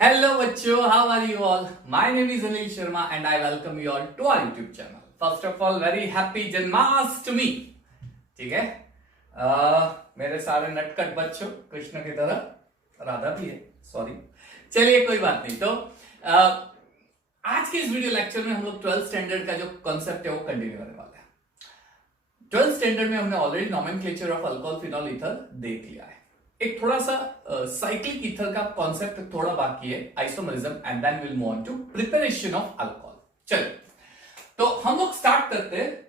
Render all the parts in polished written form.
Hello बच्चों, how are you all? My name is Anil Sharma and I welcome you all to our YouTube channel. First of all, very happy Janmashtami. ठीक है? मेरे सारे नटखट बच्चों कृष्ण की तरह राधा भी है, सॉरी। चलिए कोई बात नहीं। तो आज के इस वीडियो लेक्चर में हम लोग 12th स्टैंडर्ड का जो कॉन्सेप्ट है वो कंटिन्यू करने वाले हैं। 12th स्टैंडर्ड में हमने already nomenclature of alcohol phenol ether देख लिया है। एक थोड़ा सा साइक्लिक ईथर का कॉन्सेप्ट थोड़ा बाकी है, isomerism, and then will move on to preparation of alcohol. चलिए, तो हम लोग स्टार्ट करते हैं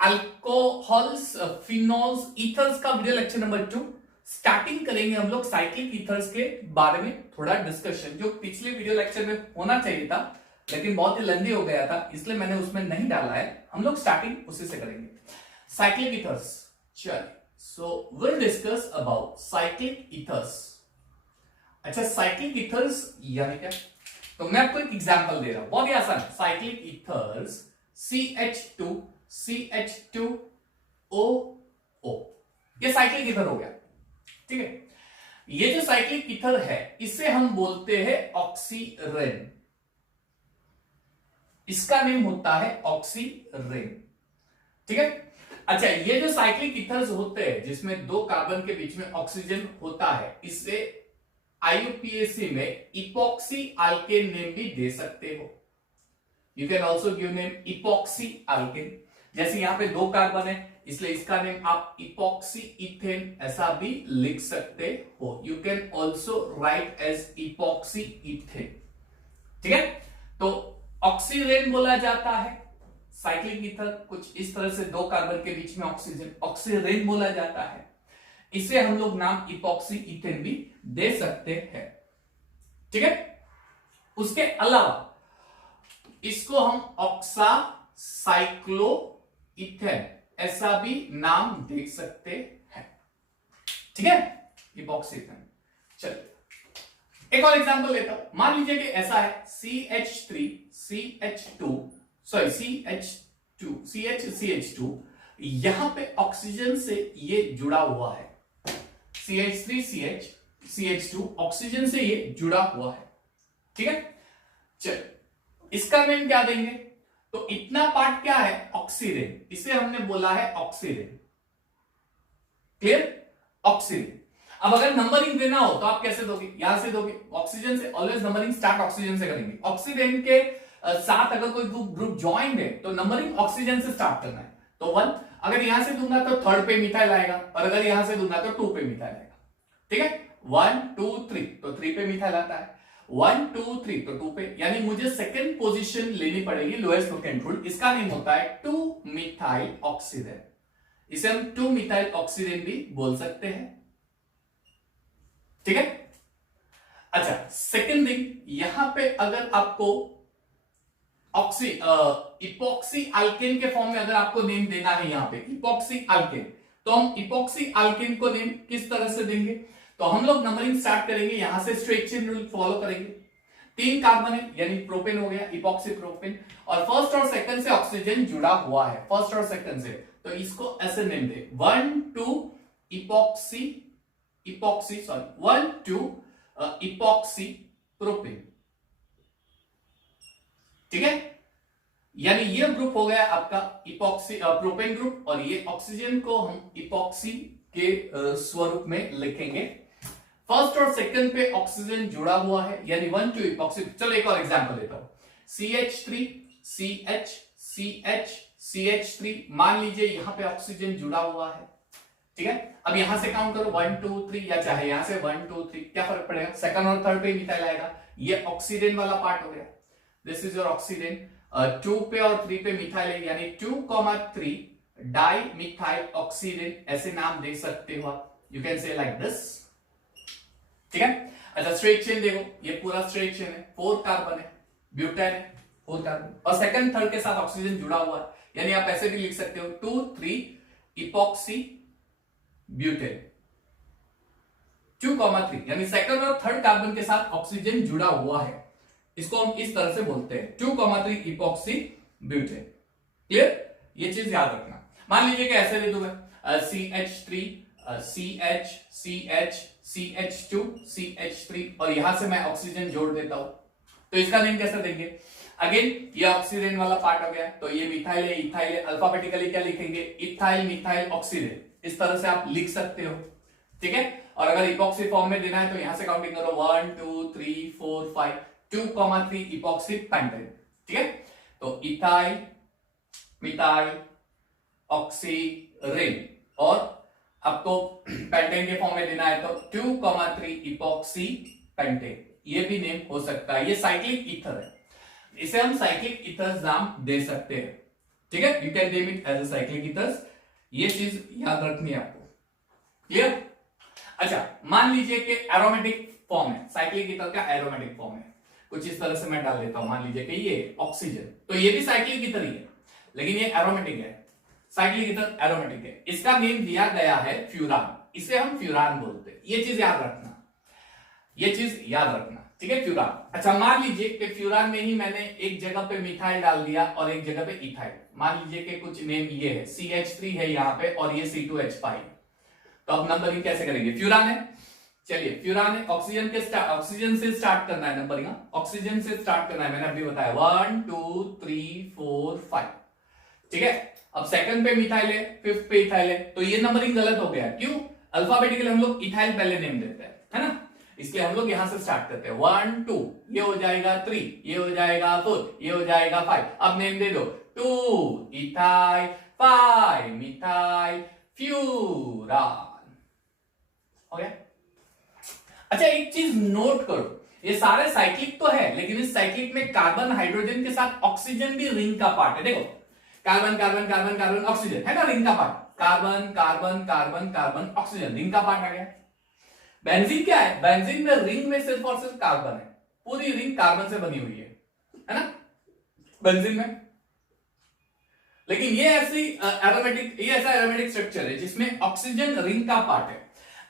अल्कोहल्स, फिनॉल्स, ईथर्स का वीडियो लेक्चर नंबर 2। स्टार्टिंग करेंगे हम लोग साइक्लिक ईथर्स के बारे में थोड़ा डिस्कशन, जो पिछले वीडियो लेक्चर में होना चाहिए था लेकिन बहुत ही लंबी हो गया था, इसलिए मैंने उसमें नहीं डाला है। हम लोग स्टार्टिंग उसी से करेंगे, साइक्लिक ईथर्स। चलिए, so we'll discuss about cyclic ethers। अच्छा, साइक्लिक ईथर्स यानी क्या? तो मैं आपको एक एग्जांपल दे रहा हूं, बहुत ही आसान। साइक्लिक ईथर्स CH2 CH2OO, ये साइक्लिक ईथर हो गया। ठीक है, ये जो साइक्लिक ईथर है इसे हम बोलते हैं ऑक्सीरेन। इसका नेम होता है ऑक्सीरेन। ठीक है। अच्छा, ये जो साइक्लिक ईथर्स होते हैं जिसमें दो कार्बन के बीच में ऑक्सीजन होता है, इसे IUPAC में इपॉक्सी अल्केन नेम भी दे सकते हो। You can also give name epoxy alkane. जैसे यहां पे दो कार्बन है इसलिए इसका नेम आप इपॉक्सी इथेन ऐसा भी लिख सकते हो। You can also write as epoxy ethane. ठीक है, तो ऑक्सीरेन बोला जाता है। साइक्लिक ईथर कुछ इस तरह से दो कार्बन के बीच में ऑक्सीजन, ऑक्सीरेन बोला जाता है। इसे हम लोग नाम इपॉक्सी इथेन भी दे सकते हैं। ठीक है, उसके अलावा इसको हम ऑक्सा साइक्लो इथेन ऐसा भी नाम दे सकते हैं। ठीक है, इपॉक्सी इथेन। चलिए एक और एग्जांपल लेता हूं। मान लीजिए कि ऐसा है CH3 CH2 सॉरी CH2 यहां पे ऑक्सीजन से ये जुड़ा हुआ है। CH3 CH2 ऑक्सीजन से ये जुड़ा हुआ है। ठीक है, चल इसका नेम क्या देंगे? तो इतना पार्ट क्या है? ऑक्सीरेन। इसे हमने बोला है ऑक्सीरेन। क्लियर? ऑक्सीरेन। अब अगर नंबरिंग देना हो तो आप कैसे दोगे? यहां से दोगे, ऑक्सीजन से। ऑलवेज नंबरिंग स्टार्ट ऑक्सीजन से करेंगे। ऑक्सीजन के साथ अगर कोई ग्रुप ज्वाइंट है तो नंबरिंग ऑक्सीजन से स्टार्ट करना है। तो 1, अगर यहां से दूंगा तो 3rd पे मिथाइल आएगा, और अगर यहां से दूंगा तो 2 पे मिथाइल आएगा। ठीक है, 1 2 3 तो 3 पे मिथाइल आता है, 1 2 3 तो 2 पे, यानी मुझे सेकंड पोजीशन लेनी पड़ेगी लोएस्ट लोकेंट रूल। इसका नेम होता है 2 मिथाइल ऑक्सीरेन। इसे हम 2 मिथाइल ऑक्सीरेन भी बोल सकते हैं। ठीक है, अच्छा सेकंड थिंग, यहां पे अगर आपको इपॉक्सी अल्केन के फॉर्म में अगर आपको नेम देना है, यहां पे इपॉक्सी अल्केन, तो हम इपॉक्सी अल्केन को नेम किस तरह से देंगे? तो हम लोग नंबरिंग स्टार्ट करेंगे, यहां से स्ट्रेट चेन रूल फॉलो करेंगे। 3 कार्बन है यानी प्रोपेन हो गया, इपॉक्सी प्रोपेन, और फर्स्ट और सेकंड से ऑक्सीजन जुड़ा हुआ है, फर्स्ट और सेकंड से, तो इसको ऐसे नेम दे 1 2 इपॉक्सी 1 2 इपॉक्सी प्रोपेन। ठीक है, यानी ये ग्रुप हो गया आपका इपॉक्सी प्रोपेन ग्रुप, और ये ऑक्सीजन को हम इपॉक्सी के स्वरूप में लिखेंगे। फर्स्ट और सेकंड पे ऑक्सीजन जुड़ा हुआ है यानी 1 2 इपॉक्सी। चलो एक और एग्जांपल देता हूं। CH3 CH3, मान लीजिए यहां पे ऑक्सीजन जुड़ा हुआ है। ठीक है, अब यहां से काउंट करो 1 2 3, या चाहे यहां से 1 2 3, क्या फर्क पड़ेगा? सेकंड और थर्ड पे मिथाइल आएगा। ये ऑक्सीडेन वाला पार्ट हो गया। This is your ऑक्सीडेन। 2 पे और 3 पे मिथाइल है यानी 2,3 डाई मिथाइल ऑक्सीडेन, ऐसे नाम दे सकते हो आप। You can say like this. ठीक है, अच्छा स्ट्रेट चेन देखो, ये पूरा स्ट्रेट चेन है, 4 कार्बन है, ब्यूटेन है, 4 कार्बन, और सेकंड थर्ड के साथ ऑक्सीजन जुड़ा हुआ है, यानी आप ऐसे भी लिख सकते हो 2 3 इपॉक्सी ब्यूटेन। 2,3 यानी सेकंड और थर्ड कार्बन के साथ ऑक्सीजन जुड़ा हुआ है, इसको हम इस तरह से बोलते हैं 2,3 इपॉक्सी ब्यूटेन। क्लियर? ये चीज याद रखना। मान लीजिए कि ऐसे दे दूं मैं CH3 CH CH CH2 CH3 और यहां से मैं ऑक्सीजन जोड़ देता हूं, तो इसका नेम कैसे देंगे? अगेन ये ऑक्सीजन वाला पार्ट हो गया, तो ये मिथाइल है, इथाइल है, अल्फाबेटिकली क्या लिखेंगे? इथाइल मिथाइल ऑक्सीजन, इस तरह से आप लिख सकते हो, ठीक है। और अगर इपॉक्सी फॉर्म में देना है तो यहां से काउंटिंग करो 1 2 3 4 5 2,3 इपॉक्सी पेंटेन, ठीक है। तो इथाइल मिथाइल ऑक्सीरेन, और आपको पेंटेन के फॉर्म में देना है तो 2,3 इपॉक्सी पेंटेन, ये भी नेम हो सकता है। ये साइक्लिक ईथर है, इसे हम साइक्लिक ईथर्स नाम दे सकते हैं, ठीक है। You can name it as a cyclic ethers, ये चीज याद रखनी है आपको, क्लियर। अच्छा, मान लीजिए कि एरोमेटिक फॉर्म है, साइक्लिक ईथर का एरोमेटिक फॉर्म है, कुछ इस तरह से मैं डाल देता हूं, मान लीजिए कि ये ऑक्सीजन, तो ये भी साइक्लिक ईथर ही है, लेकिन ये एरोमेटिक है, साइक्लिक ईथर एरोमेटिक है, इसका नेम दिया गया है फ्यूरान, इसे हम फ्यूरान बोलते हैं, ये चीज याद रखना, ये चीज याद रखना, ठीक है, फ्यूरान। अच्छा, मान लीजिए कि फ्यूरान में ही मैंने एक जगह पे मिथाइल डाल दिया और एक जगह पे इथाइल, मान लीजिए कि कुछ नेम ये है, CH3 है यहाँ पे और ये C2H5, तो अब नंबरिंग कैसे करेंगे? फ्यूरान है, चलिए फ्यूरान है, ऑक्सीजन से स्टार्ट करना है नंबरिंग, ऑक्सीजन से स्टार्ट करना है, मैंने अभी बताया 1 2 3 4 5, ठीक है। अब सेकंड पे मिथाइल है, फिफ्थ पे इथाइल है, तो ये नंबरिंग गलत हो गया, क्यों? अल्फाबेटिकली हम लोग इथाइल पहले नेम देते हैं, है ना, इसलिए हम लोग यहां से स्टार्ट करते हैं 1 2, ये हो जाएगा 3, ये हो जाएगा 4, ये हो जाएगा 5, अब नेम दे दो 2 इथाइल 5 मिथाइल फ्यूरान, हो गया। अच्छा, एक चीज नोट करो, ये सारे साइक्लिक तो है, लेकिन इस साइक्लिक में कार्बन हाइड्रोजन के साथ ऑक्सीजन भी रिंग का पार्ट है, देखो carbon carbon carbon carbon oxygen है ना, रिंग का part, carbon carbon carbon carbon oxygen, ring का पार्ट आ गया। बेंजीन क्या है? बेंजीन में रिंग में सिर्फ और सिर्फ कार्बन है, पूरी रिंग कार्बन से बनी हुई है ना बेंजीन में, लेकिन ये ऐसी एरोमेटिक, ये ऐसा एरोमेटिक स्ट्रक्चर है जिसमें ऑक्सीजन रिंग का पार्ट है।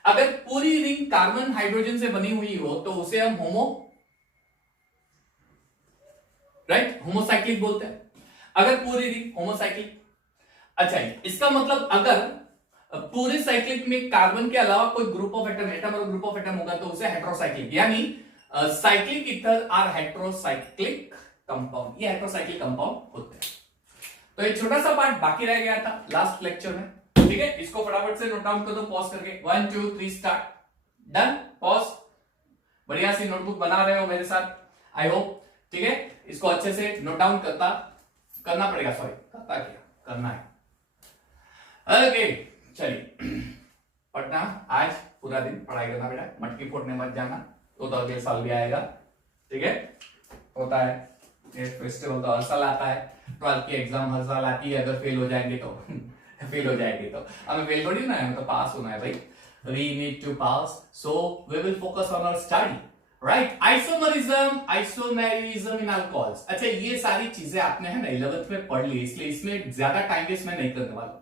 अगर पूरी रिंग कार्बन हाइड्रोजन से बनी हुई हो तो उसे हम होमोसाइक्लिक बोलते हैं, अगर पूरी रिंग होमोसाइक्लिक। अच्छा, इसका मतलब अगर पूरे साइक्लिक में कार्बन के अलावा कोई ग्रुप ऑफ एटम और ग्रुप ऑफ एटम होगा तो उसे हेटेरोसाइक्लिक, यानी cyclic ether are heterocyclic compound, ये हेटेरोसाइक्लिक कंपाउंड होते हैं। तो एक छोटा सा पार्ट बाकी रह गया था लास्ट लेक्चर में, ठीक है, इसको फटाफट से नोट डाउन कर दो, पॉज करके 1 2 3 स्टार्ट, डन, पॉज। बढ़िया सी नोटबुक बना रहे हो मेरे साथ, आई होप, ठीक है। इसको अच्छे से नोट डाउन करना पड़ेगा, सॉरी करता क्या करना है, ओके। चलिए, पढ़ना आज पूरा दिन पढ़ाई करना बेटा, मटकी फोड़ने मत जाना, तो अगले साल भी आएगा, ठीक है, होता है, ये फेस्टिवल तो हर साल आता है, 12th की एग्जाम हर साल आती है, अगर फेल हो जाएंगे तो फेल हो जाएंगे तो हमें फेल थोड़ी ना है, हमें तो पास होना है भाई, we need to pass, so we will focus on our study, right? Isomerism in alcohols, अच्छा ये सारी चीजें आपने है ना 11th में पढ़ ली, इसलिए इसमें ज्यादा टाइम वेस्ट मैं नहीं करने वाला,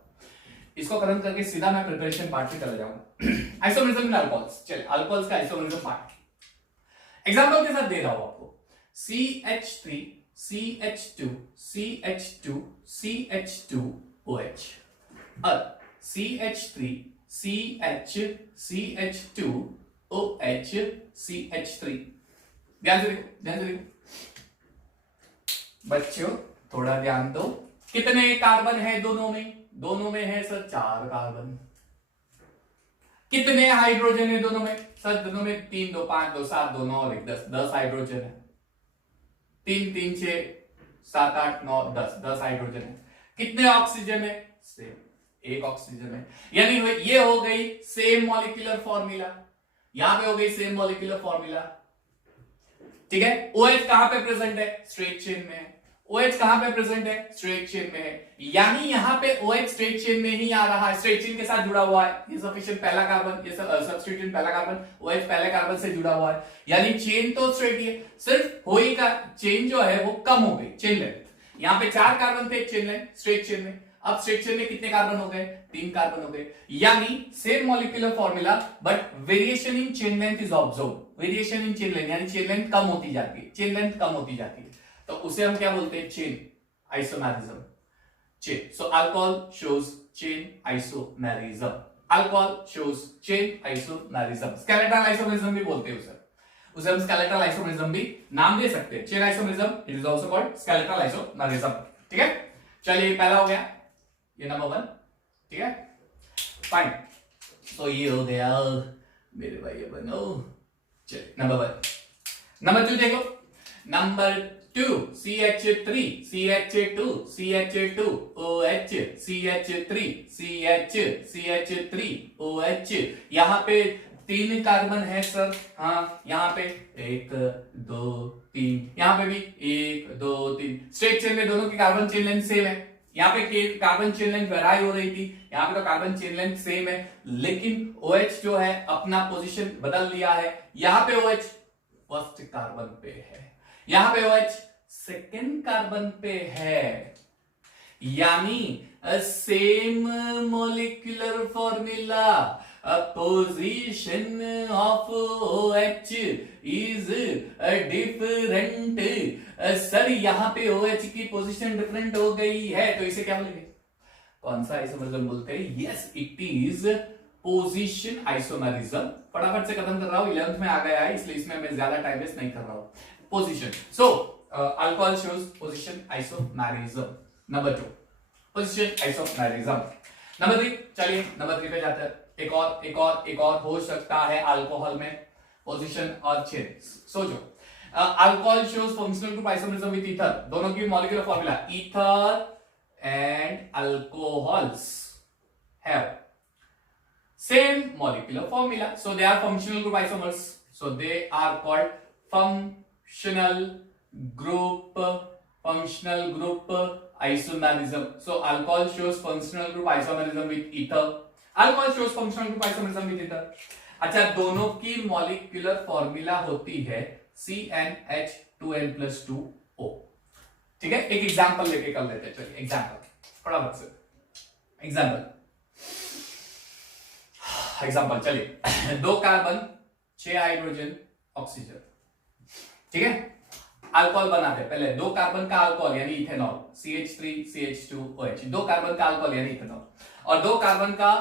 इसको खत्म करके सीधा मैं प्रिपरेशन पार्ट पे चला जाऊंगा। आइसोमेरिज्म इन अल्कोहल्स, चलिए अल्कोहल्स का आइसोमेरिज्म पार्ट एग्जांपल के साथ दे रहा हूं आपको, CH3 CH2 CH2 CH2OH, और CH3 CH CH2OH CH3, ध्यान से देखो बच्चों, थोड़ा ध्यान दो, कितने कार्बन है दोनों में? दोनों में है सर 4 कार्बन। कितने हाइड्रोजन है दोनों में? सर दोनों में 3 2 5 2 7 2 9 और 1 10 हाइड्रोजन है, 3 3 6 7 8 9 10 हाइड्रोजन है। कितने ऑक्सीजन है? सेम 1 ऑक्सीजन है, यानी ये हो गई सेम मॉलिक्यूलर फॉर्मूला, यहां पे हो गई सेम मॉलिक्यूलर फॉर्मूला, ठीक है। OH कहां पे प्रेजेंट है? स्ट्रेट चेन में है। OH कहां पे प्रेजेंट है? स्ट्रेट चेन में है, यानी यहां पे OH स्ट्रेट चेन में ही आ रहा है, स्ट्रेट चेन के साथ जुड़ा हुआ है, ये सफिशिएंट पहला कार्बन, ये सब्स्टिट्यूएंट पहला कार्बन, OH पहले कार्बन से जुड़ा हुआ है, यानी चेन तो स्ट्रेट ही है, सिर्फ होई का चेन जो है वो कम हो गई, चेन लेंथ। यहां पे 4 कार्बन थे चेन लेंथ स्ट्रेट चेन में, अब स्ट्रेट चेन में कितने कार्बन हो गए? 3 कार्बन हो गए, यानी same molecular formula but variation in chain length is observe, variation in chain length, यानी चेन लेंथ कम होती जाती है, चेन लेंथ कम होती जाती है, तो उसे हम क्या बोलते हैं? Chain isomerism, chain. So alcohol shows chain isomerism, alcohol shows chain isomerism, skeletal isomerism भी बोलते हैं उसे हम स्केलेटल आइसोमेरिज्म भी नाम दे सकते हैं। Chain isomerism it is also called skeletal isomerism. ठीक है, चलिए पहला हो गया ये नंबर 1। ठीक है, फाइन। तो ये हो गया मेरे भाई बनो। चलिए नंबर 1। नंबर 2 देखो, number 2 CH3 CH2 CH2 OH CH3 CH3 OH। यहां पे 3 कार्बन है सर। हाँ, यहाँ पे 1 2 3, यहाँ पे भी 1 2 3। स्ट्रेट चेन में दोनों की कार्बन चेन लेंथ सेम है। यहाँ पे कार्बन चेन लेंथ वेराई हो रही थी, यहाँ पे तो कार्बन चेन लेंथ सेम है, लेकिन OH जो है अपना पोजीशन बदल लिया है। यहाँ पे OH फर्स्ट कार्बन पे है, यहाँ पे OH सेकेंड कार्बन पे है, यानी same molecular formula, position of OH is different। Sir यहाँ पे OH की पोजीशन डिफरेंट हो गई है, तो इसे क्या बोलेंगे, कौन सा आइसोमेरिज्म बोलते हैं? Yes, it is position isomerism. फटाफट से खत्म कर रहा हूं, 11th में आ गया है इसलिए इसमें मैं ज्यादा टाइम वेस्ट नहीं कर रहा हूं। Position, so alcohol shows position isomerism. Number 2 position isomerism. Number 3, चलिए नंबर 3 पे जाते हैं। एक और हो सकता है अल्कोहल में पोजीशन और चेन। सोचो, alcohol shows functional group isomerism with ether. दोनों की molecular formula ether and alcohols have same molecular formula, so they are functional group isomers, so they are called functional group isomerism। So alcohol shows functional group isomerism with ether, alcohol shows functional group isomerism with ether। अच्छा, दोनों की molecular formula होती है CnH2n+2O। ठीक है, एक example लेके कर लेते हैं। चलिए एग्जांपल फटाफट से एग्जांपल चलिए 2 कार्बन 6 हाइड्रोजन ऑक्सीजन। ठीक है, अल्कोहल बनाते हैं। पहले 2 कार्बन का अल्कोहल यानी इथेनॉल CH3 CH2OH, 2 कार्बन का अल्कोहल यानी इथेनॉल, और 2 कार्बन का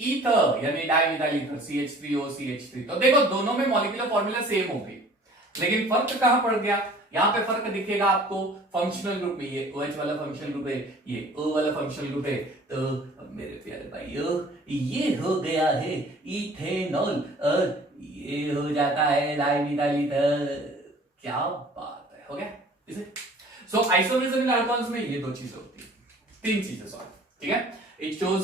ईथर यानी डाइमिथाइल ईथर CH3O CH3। तो देखो दोनों में मॉलिक्यूलर फॉर्मूला सेम हो गई, लेकिन फर्क कहां पड़ गया? यहां पे फर्क दिखेगा आपको फंक्शनल ग्रुप में। ये OH वाला फंक्शनल ग्रुप है, ये O वाला फंक्शनल ग्रुप है। तो मेरे प्यारे भाइयों, ये हो गया है इथेनॉल और ये हो जाता है डाइमिथाइल ईथर। क्या बात है, हो गया इसे। सो आइसोमेरिज्म इन अल्कोहल्स में ये 2 चीजें होती है, 3 चीजें सॉरी। ठीक है, it shows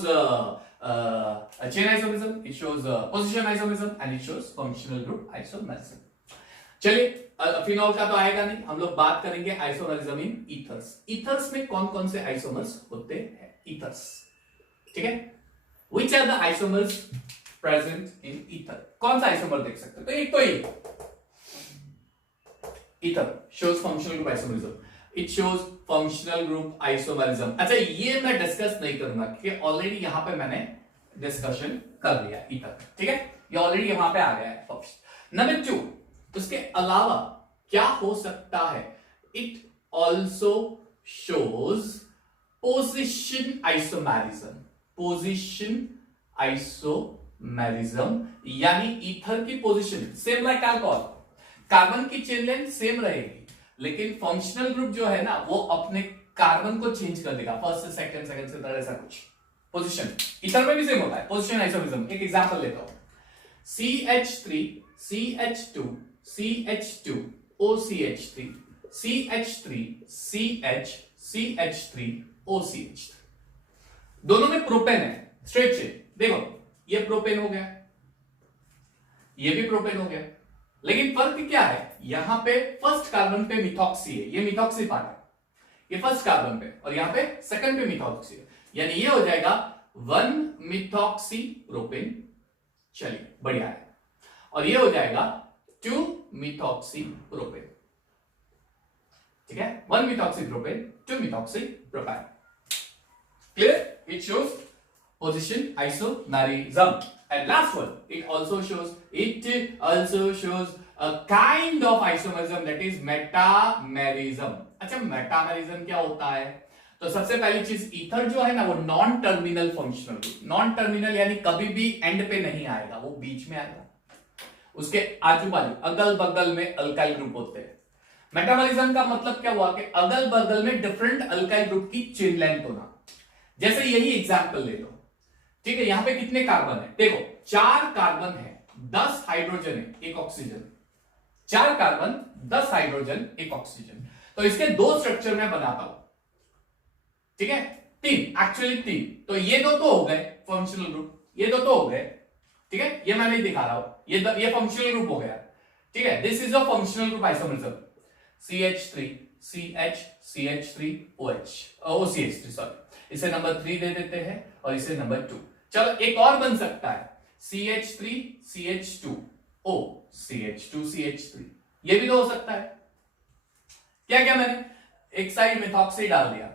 chain isomerism, it shows position isomerism and it shows functional group isomerism. चलिए फिनॉल का तो आएगा नहीं, हम लोग बात करेंगे आइसोमेरिज्म इन ईथर्स। ईथर्स में कौन कौन से आइसोमर्स होते हैं? ईथर्स, ठीक है, which are the isomers present in ether? कौन सा आइसोमर देख सकते हैं? तो एक तो ये ether shows functional group isomerism, it shows functional group isomerism. अच्छा, ये मैं डिस्कस नहीं करूंगा क्योंकि ऑलरेडी यहां पे मैंने डिस्कशन कर लिया ईथर। ठीक है, ये ऑलरेडी यहां पे आ गया है। नंबर 2, उसके अलावा क्या हो सकता है? It also shows position isomerism. Position isomerism यानी ईथर की position same like alcohol, carbon की चेन लेंथ सेम रहेगी, लेकिन फंक्शनल ग्रुप जो है ना वो अपने कार्बन को चेंज कर देगा, फर्स्ट से सेकंड, सेकंड से थर्ड, ऐसा कुछ। पोजीशन ईथर में भी सेम होता है, पोजीशन आइसोमेरिज्म। एक एग्जांपल लेता हूं, CH3 CH2 CH2 OCH3 CH3 CH CH3 OCH3। दोनों में प्रोपेन है, स्ट्रेट चेन। देखो ये प्रोपेन हो गया, ये भी प्रोपेन हो गया, लेकिन फर्क क्या है? यहां पे फर्स्ट कार्बन पे मिथॉक्सी है, ये मिथॉक्सी पार्ट है, ये फर्स्ट कार्बन पे, और यहां पे सेकंड पे मिथॉक्सी है, यानी ये हो जाएगा 1 मिथॉक्सी प्रोपेन। चलिए बढ़िया है, और ये हो जाएगा 2 मिथॉक्सी प्रोपेन। ठीक है, 1 methoxy propane, 2 methoxy propyne. Clear? It shows position isomerism। And last one, it also shows a kind of isomerism, that is metamerism। अच्छा, मेटामेरिज्म क्या होता है? तो सबसे पहली चीज, ईथर जो है ना वो non terminal functional group. Non terminal यानी कभी भी एंड पे नहीं आएगा, वो बीच में आएगा। उसके आजू बाजू अगल बगल में अल्काइल ग्रुप होते हैं। मेटाबॉलिज्म का मतलब क्या हुआ कि अगल बगल में डिफरेंट अल्काइल ग्रुप की चेन लेंथ होना। जैसे यही एग्जांपल ले लो, ठीक है। यहां पे कितने कार्बन है, देखो 4 कार्बन है, 10 हाइड्रोजन है, 1 ऑक्सीजन। 4 carbon, 10 hydrogen, 1 oxygen. तो इसके 2 स्ट्रक्चर में बनाता हूं, ठीक है। 3, एक्चुअली 3। तो ये दो तो हो गए फंक्शनल ग्रुप, ये दो तो हो गए, ठीक है। ये मैं नहीं दिखा रहा हूं, ये फंक्शनल ग्रुप हो गया, ठीक है। This is a functional group isomerism. CH3 CH CH3 OH OCH3 sorry, इसे नंबर 3 दे देते हैं और इसे नंबर 2। चलो एक और बन सकता है CH3 CH2 O CH2 CH3, ये भी तो हो सकता है। क्या क्या मैंने एक साइड मेथॉक्सी डाल दिया।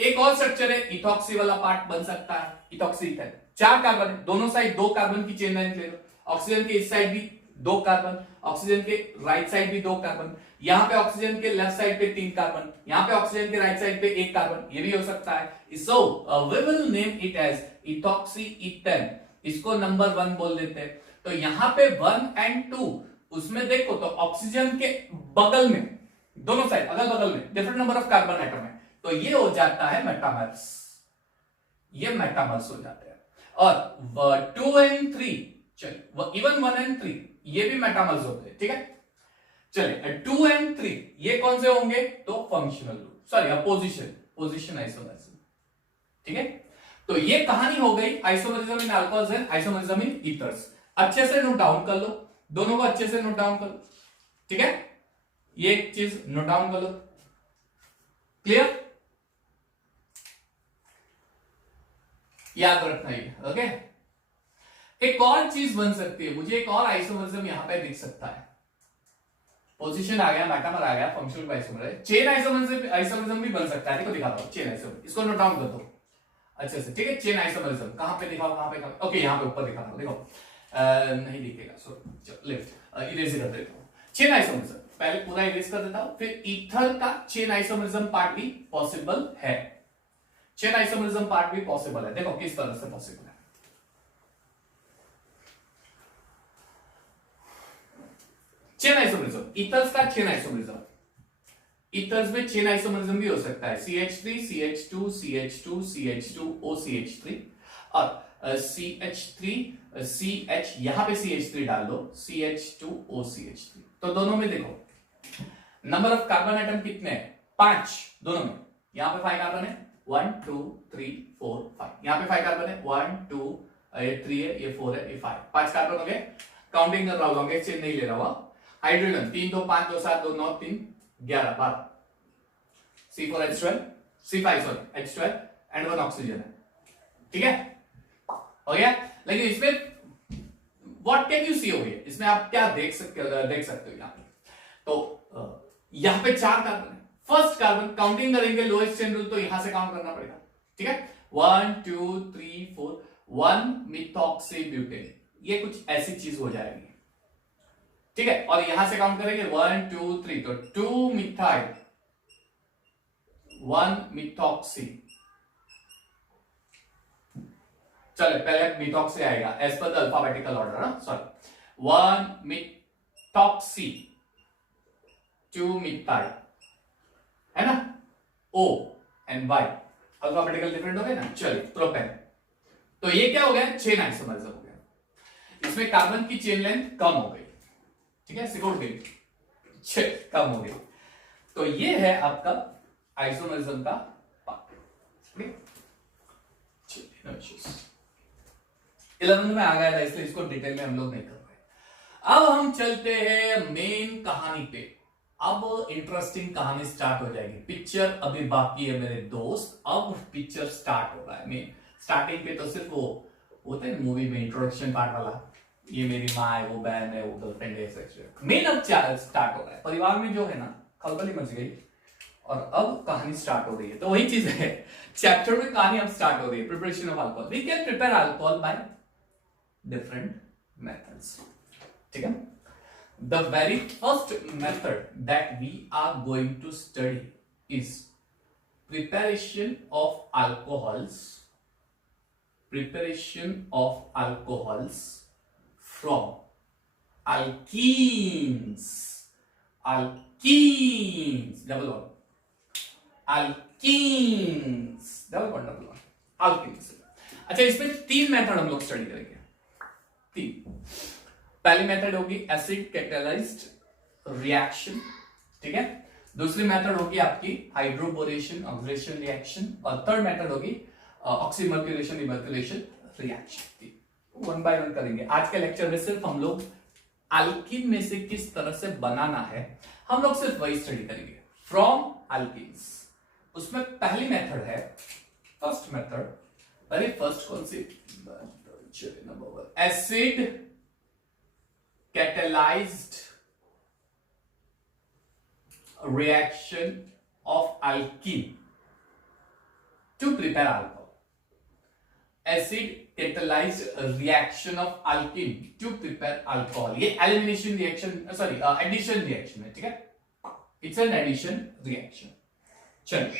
एक और स्ट्रक्चर है इथॉक्सी वाला पार्ट बन सकता है, इथॉक्सी इथर। 4 कार्बन, दोनों साइड 2 कार्बन की चेन लेंथ ले लो। ऑक्सीजन के इस साइड भी 2 कार्बन, ऑक्सीजन के राइट साइड भी 2 कार्बन, यहां पे ऑक्सीजन के लेफ्ट साइड पे 3 कार्बन, यहां पे ऑक्सीजन के राइट साइड पे 1 कार्बन, ये भी हो सकता है। So we will name it as ethoxy ethane, इसको नंबर 1 बोल देते हैं। तो यहां पे 1 एंड 2, उसमें देखो तो ऑक्सीजन के बगल में, दोनों साइड अगल बगल में different number of carbon atom है, तो ये हो जाता है मेटामर्स, ये मेटामर्स हो जाते हैं। और 2 एंड 3, चलिए इवन 1 एंड 3 ये भी मेटामर्स होते हैं, ठीक है। चलिए 2 एंड 3 ये कौन से होंगे, तो functional group, sorry position isomerism, ठीक है। तो ये कहानी हो गई isomerism in alcohols and isomerism in ethers. अच्छे से नोट डाउन कर लो, दोनों को अच्छे से नोट डाउन कर लो, ठीक है। ये एक चीज नोट डाउन कर लो, क्लियर, याद रखना ये, ओके। एक और चीज बन सकती है, मुझे एक और आइसोमरिज्म यहां पे दिख सकता है। पोजीशन आ गया, मेटामर आ गया, फंक्शनल आइसोमर है, चेन आइसोमरिज्म भी बन सकता है। देखो दिखाता हूं, चेन आइसोमर, इसको नोट डाउन कर दो अच्छे से, ठीक है। चेन आइसोमरिज्म कहां पे दिखाओ, कहां पे, ओके यहां पे ऊपर दिखाता हूं, देखो नहीं दिखेगा, सो लेफ्ट इरेज कर देता हूं। चेन आइसोमरिज्म पहले पूरा इरेज कर देता हूं, फिर ईथर का चेन आइसोमरिज्म पार्ट भी पॉसिबल है। चेन आइसोमरिज्म पार्ट भी पॉसिबल है, देखो किस तरह से पॉसिबल है। चेन आइसोमरिज्म, ईथर्स का चेन आइसोमरिज्म, ईथर्स में चेन आइसोमरिज्म भी हो सकता है। CH3 CH2 CH2 CH2 OCH3 और CH3 CH, यहां पे CH3 डाल दो, CH2 OCH3। तो दोनों में देखो नंबर ऑफ कार्बन एटम कितने हैं, 5 दोनों में। यहां पे 5 कार्बन है, 1 2 3 4 5, यहां पे 5 कार्बन है, 1 2 ये 3 है, ये 4 है, ये 5, 5 कार्बन हो गए। काउंटिंग कर रहा हूं, लॉन्गेस्ट चेन नहीं ले रहा हुआ। Hydrogen 3 2 5 2 7 2 9 3 11 12, C4H12 C5 sorry H12 and 1 oxygen है, ठीक है, हो गया। लेकिन इसमें व्हाट कैन यू सी, हो गया इसमें आप क्या देख सकते हो यहां पे। तो यहां पे 4 कार्बन है, फर्स्ट कार्बन काउंटिंग करेंगे लोएस्ट चेन रूल, तो यहां से काउंट करना पड़ेगा, ठीक है। 1 2 3 4, 1 मिथॉक्सीब्यूटेन, ये कुछ ऐसी चीज हो जाएगी, ठीक है। और यहां से काउंट करेंगे 1 2 3, तो 2 मिथाइल 1 मिथॉक्सी, चले पहले मिथॉक्सी आएगा as per the alphabetical order, sorry 1 methoxy, 2 methyl, है ना, O and Y alphabetical different हो गए ना। चलिए प्रोपेन, तो ये क्या हो गया, चेन आइसोमरिज्म हो गया। इसमें कार्बन की चेन लेंथ कम हो गई, ठीक है, सिकुड़ गई, कम हो गई। तो ये है आपका आइसोमरिज्म का पार्ट, 11 में आ गया था, इसलिए इसको डिटेल में हम लोग नहीं कर रहे। अब हम चलते हैं मेन कहानी पे। अब इंटरेस्टिंग कहानी स्टार्ट हो जाएगी। पिक्चर अभी बाकी है मेरे दोस्त, अब पिक्चर स्टार्ट हो रहा है। मैं स्टार्टिंग पे तो सिर्फ वो होता है मूवी में इंट्रोडक्शन पार्ट वाला, ये मेरी माँ है, वो बहन है, वो गर्लफ्रेंड है, एक्सेट्रा। मेन अब स्टार्ट हो रहा है, परिवार में जो है ना खलबली मच गई और अब कहानी स्टार्ट हो रही है। तो वही चीज है, चैप्टर में कहानी अब स्टार्ट हो रही है। Preparation of alcohol, we can prepare alcohol by different methods, ठीक है। The very first method that we are going to study is preparation of alcohols from alkenes, double one, alkenes। अच्छा, इसमें 3 मेथड हम लोग study करेंगे। 3। पहली method होगी acid catalysed reaction, ठीक है। दूसरी मेथड होगी आपकी हाइड्रोबोरेशन ऑक्सीडेशन रिएक्शन, और थर्ड मेथड होगी ऑक्सीमर्क्यूरेशन डिमर्क्यूरेशन रिएक्शन। 1 बाय 1 करेंगे। आज के लेक्चर में सिर्फ हम लोग अल्कीन में से किस तरह से बनाना है, हम लोग सिर्फ वही स्टडी करेंगे, फ्रॉम अल्कीन्स। उसमें पहली मेथड है, फर्स्ट मेथड, वेरी फर्स्ट कौन सी, acid catalysed reaction of alkene to prepare alcohol. Acid catalyzed reaction of alkene to prepare alcohol. ये elimination reaction, sorry, addition reaction है, ठीक है। It's an addition reaction. चलिए,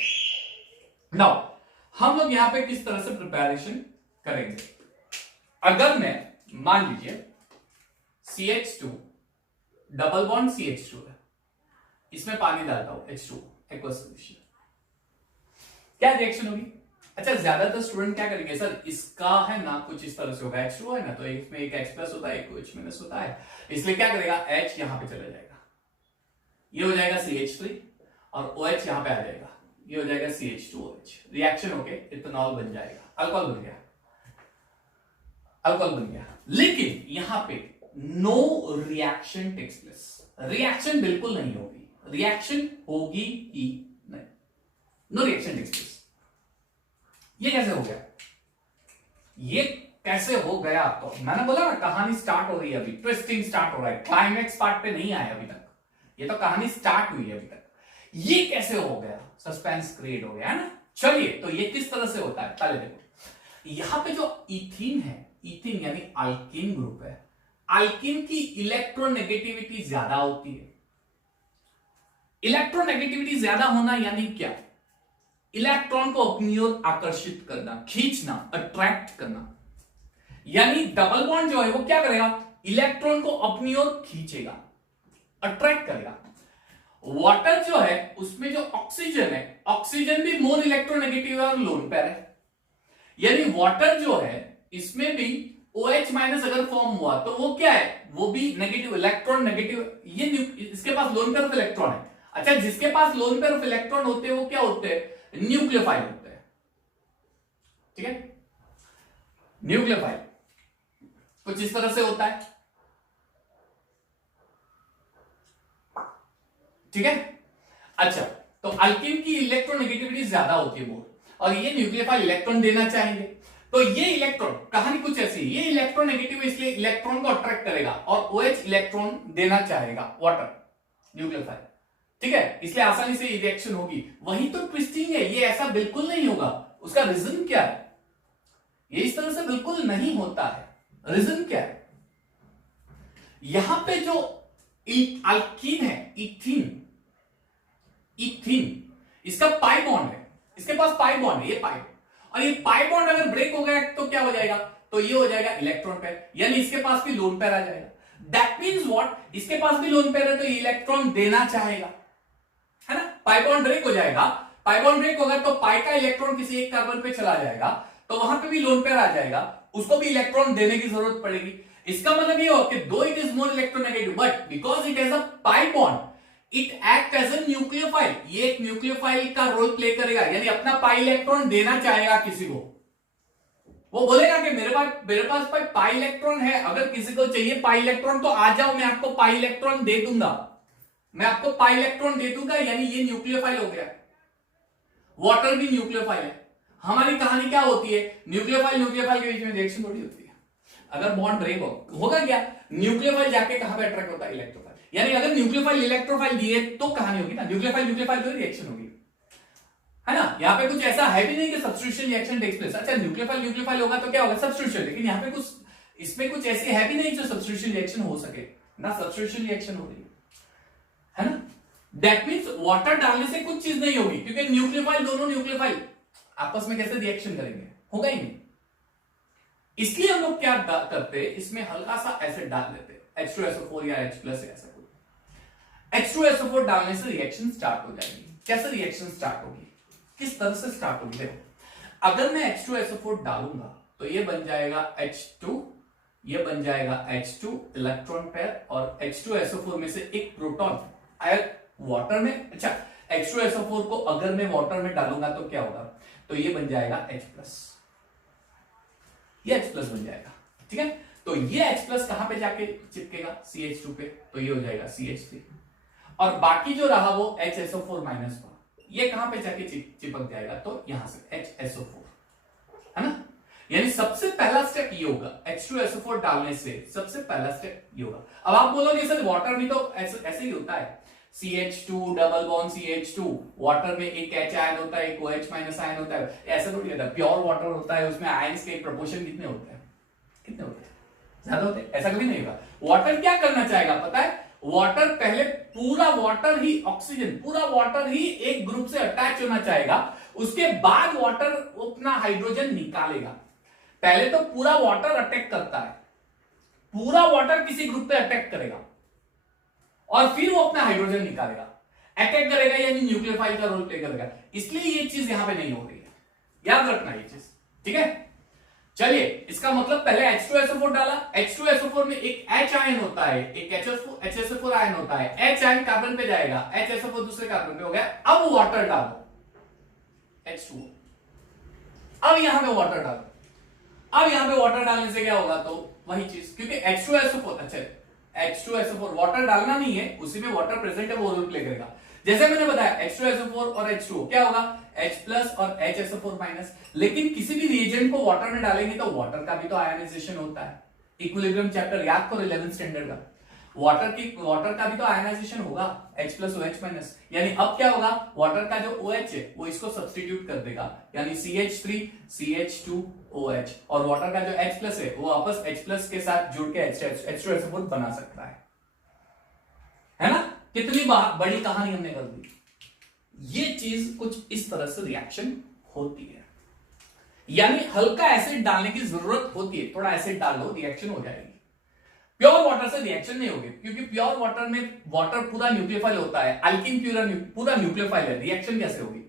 now हम लोग यहां पे किस तरह से प्रिपरेशन करेंगे। अगर मैं मान लीजिए CH2 डबल बॉन्ड CH2 है, इसमें पानी डालता हूं H2 एक्वस सॉल्यूशन, क्या रिएक्शन होगी। अच्छा, ज्यादातर स्टूडेंट क्या करेंगे, सर इसका है ना कुछ इस तरह से होगा, H2 है ना, तो इसमें एक H प्लस होता है, एक H माइनस होता है, इसलिए क्या करेगा, H यहां पे चला जाएगा, ये हो जाएगा CH3, और OH यहां पे आ जाएगा, ये हो जाएगा CH2OH, रिएक्शन होके इथेनॉल बन जाएगा, अल्कोहल बन गया, अल्कोहल बन गया। लेकिन यहां पे no reaction takes place, reaction बिल्कुल नहीं होगी, रिएक्शन होगी ही नहीं, नो रिएक्शन टेक्स प्लेस। ये कैसे हो गया, ये कैसे हो गया, तो मैंने बोला ना कहानी स्टार्ट हो रही है, अभी ट्विस्टिंग स्टार्ट हो रहा है, क्लाइमैक्स पार्ट पे नहीं आया अभी तक, ये तो कहानी स्टार्ट हुई है अभी तक। ये कैसे हो गया, सस्पेंस क्रिएट हो गया है ना। चलिए, तो ये किस तरह से होता है, पहले देखो, यहां पे जो इथीन है, इथीन यानी अल्कीन ग्रुप है, अल्कीन की इलेक्ट्रोनेगेटिविटी ज्यादा होती है। इलेक्ट्रोनेगेटिविटी ज्यादा होना यानी क्या, इलेक्ट्रॉन को अपनी ओर आकर्षित करना, खींचना, अट्रैक्ट करना, यानी डबल बॉन्ड जो है वो क्या करेगा, इलेक्ट्रॉन को अपनी ओर खींचेगा, अट्रैक्ट करेगा। वाटर जो है उसमें जो ऑक्सीजन है, ऑक्सीजन भी मोर इलेक्ट्रोनेगेटिव और लोन पेयर है, यानी वाटर जो है इसमें भी OH माइनस अगर फॉर्म हुआ तो वो क्या है, वो भी नेगेटिव, इलेक्ट्रॉन नेगेटिव, ये इसके पास लोन पेयर ऑफ इलेक्ट्रॉन है। अच्छा, जिसके पास लोन पेयर ऑफ इलेक्ट्रॉन होते हैं वो क्या होते हैं, न्यूक्लियोफाइल होते हैं, ठीक है। न्यूक्लियोफाइल कुछ इस तरह से होता है, ठीक है। अच्छा, तो अल्कीन की इलेक्ट्रोनेगेटिविटी ज्यादा होती है मोर, और ये न्यूक्लियोफाइल इलेक्ट्रॉन देना चाहेंगे, तो ये इलेक्ट्रॉन, कहानी कुछ ऐसी, ये इलेक्ट्रॉन नेगेटिव इसलिए इलेक्ट्रॉन को अट्रैक्ट करेगा, और OH इलेक्ट्रॉन देना चाहेगा, वाटर न्यूक्लियोफाइल, ठीक है, इसलिए आसानी से रिएक्शन होगी। वही तो ट्विस्टिंग है, ये ऐसा बिल्कुल नहीं होगा। उसका रीजन क्या है, ये इस तरह से बिल्कुल नहीं होता है। रीजन क्या है, यहां पे जो अल्कीन है, इथीन, इथीन, इसका पाई बॉन्ड है, इसके पास पाई बॉन्ड है, ये पाई, और ये पाई बॉन्ड अगर ब्रेक हो गया तो क्या हो जाएगा, तो ये हो जाएगा इलेक्ट्रॉन पेयर, यानी इसके पास भी लोन पेयर आ जाएगा। दैट मींस व्हाट, इसके पास भी लोन पेयर है तो ये इलेक्ट्रॉन देना चाहेगा, है ना। पाई बॉन्ड ब्रेक हो जाएगा, पाई बॉन्ड ब्रेक होगा तो पाई का इलेक्ट्रॉन किसी एक कार्बन पे चला जाएगा, तो वहां पे भी लोन पेयर आ जाएगा, उसको भी इलेक्ट्रॉन देने की जरूरत पड़ेगी। इसका मतलब ये हो कि दो it is more electronegative, but because it has a pi bond, it act as a nucleophile, ये एक न्यूक्लियोफाइल का रोल प्ले करेगा, यानी अपना पाई इलेक्ट्रॉन देना चाहेगा किसी को। वो बोलेगा कि मेरे पास पाई इलेक्ट्रॉन है, अगर किसी को चाहिए पाई इलेक्ट्रॉन तो आ जाओ, मैं आपको पाई इलेक्ट्रॉन दे दूंगा, मैं आपको पाई इलेक्ट्रॉन दे दूंगा, यानी ये न्यूक्लियोफाइल हो गया। वाटर भी न्यूक्लियोफाइल है। हमारी कहानी क्या होती है, न्यूक्लियोफाइल के बीच में रिएक्शन थोड़ी होती है। अगर बॉन्ड ब्रेक होगा क्या, न्यूक्लियोफाइल जाके कहां पे अट्रैक्ट होता है, इलेक्ट्रोफाइल, यानी अगर न्यूक्लियोफाइल इलेक्ट्रोफाइल दिए तो कहानी होगी ना, न्यूक्लियोफाइल तो रिएक्शन होगी, है ना। यहां पे कुछ ऐसा है भी नहीं कि सब्स्टिट्यूशन रिएक्शन टेक्स प्लेस। अच्छा, न्यूक्लियोफाइल होगा तो क्या होगा, सब्स्टिट्यूशन, लेकिन यहां पे कुछ, इसमें कुछ ऐसे है भी नहीं जो सब्स्टिट्यूशन रिएक्शन हो सके ना, सब्स्टिट्यूशन रिएक्शन हो रही है ना। दैट मीन्स वाटर डालने से कुछ चीज नहीं होगी, क्योंकि न्यूक्लियोफाइल, दोनों न्यूक्लियोफाइल आपस में कैसे रिएक्शन करेंगे, होगा ही नहीं। इसलिए हम लोग क्या करते हैं, इसमें हल्का सा एसिड डाल देते हैं, H2SO4 या H+ ऐसा कुछ। H2SO4 डालने से रिएक्शन स्टार्ट हो जाएगी। कैसे रिएक्शन स्टार्ट होगी, किस तरह से स्टार्ट होगी? देखो, अगर मैं H2SO4 डालूंगा तो ये बन जाएगा H2, ये बन जाएगा H2 इलेक्ट्रॉन पेयर, और H2SO4 में से एक प्रोटॉन आया वाटर में। अच्छा, H2SO4 को अगर मैं वाटर में डालूंगा तो क्या होगा, तो ये बन जाएगा H+, ये H+ बन जाएगा। ठीक है, तो ये H+ कहां पे जाके चिपकेगा, CH2 पे, तो ये हो जाएगा CH3, और बाकी जो रहा वो HSO4- हुआ, ये कहां पे जाके चिपक जाएगा, तो यहां से HSO4, है ना। यानी सबसे पहला स्टेप ये होगा, H2SO4 डालने से सबसे पहला स्टेप ये होगा। अब आप बोलोगे सर वाटर भी तो ऐसे ही होता है, CH2 double bond CH2, water में एक H आयन होता है, एक OH- आयन होता है, ऐसा थोड़ी होता है। प्योर वाटर होता है, उसमें आयंस के प्रोपोर्शन कितने होते हैं, कितने होते हैं, ज्यादा होते हैं, ऐसा कभी नहीं होगा। वाटर क्या करना चाहेगा पता है, वाटर पहले पूरा वाटर ही ऑक्सीजन, पूरा वाटर ही एक ग्रुप से अटैच होना चाहेगा, उसके बाद वाटर अपना हाइड्रोजन निकालेगा। पहले तो पूरा वाटर अटैक करता है, पूरा वाटर किसी ग्रुप पे अटैक करेगा और फिर वो अपना हाइड्रोजन निकालेगा। अटैक करेगा यानी न्यूक्लियोफाइल का रोल प्ले करेगा, इसलिए ये चीज यहां पे नहीं हो रही है, याद रखना ये चीज। ठीक है, चलिए, इसका मतलब पहले H2SO4 डाला, H2SO4 में एक H आयन होता है, एक HSO4 आयन होता है, H आयन कार्बन पे जाएगा, HSO4 दूसरे कार्बन पे हो गया। अब वाटर डालो, H2O, अब यहां पे वाटर डालो। अब यहां पे वाटर डालने से क्या होगा, तो वही चीज, क्योंकि H2SO4, अच्छा H2SO4 वाटर डालना नहीं है, उसी में वाटर प्रेजेंट है, वो रोल प्ले करेगा। जैसे मैंने बताया H2SO4 और H2O क्या होगा, H+ और HSO4-। लेकिन किसी भी रिएजेंट को वाटर में डालेंगे तो वाटर का भी तो आयनाइजेशन होता है। इक्विलिब्रियम चैप्टर याद करो 11th स्टैंडर्ड का, वाटर का भी तो आयनाइजेशन होगा, H+ OH-। यानी अब क्या होगा, वाटर का जो OH है वो इसको सब्स्टिट्यूट कर देगा, यानी CH3 CH2 OH, और वाटर का जो H+ है वो वापस H+ के साथ जुड़ के H2SO4 बना सकता है ना। कितनी बड़ी कहानी हमने कर दी। ये चीज कुछ इस तरह से रिएक्शन होती है, यानी हल्का एसिड डालने की जरूरत होती है, थोड़ा एसिड डाल लो रिएक्शन हो जाएगी। प्योर वाटर से रिएक्शन नहीं होगी, क्योंकि प्योर वाटर में वाटर पूरा न्यूक्लियोफाइल होता है, अल्किन पूरा न्यूक्लियोफाइल है, रिएक्शन कैसे होगी।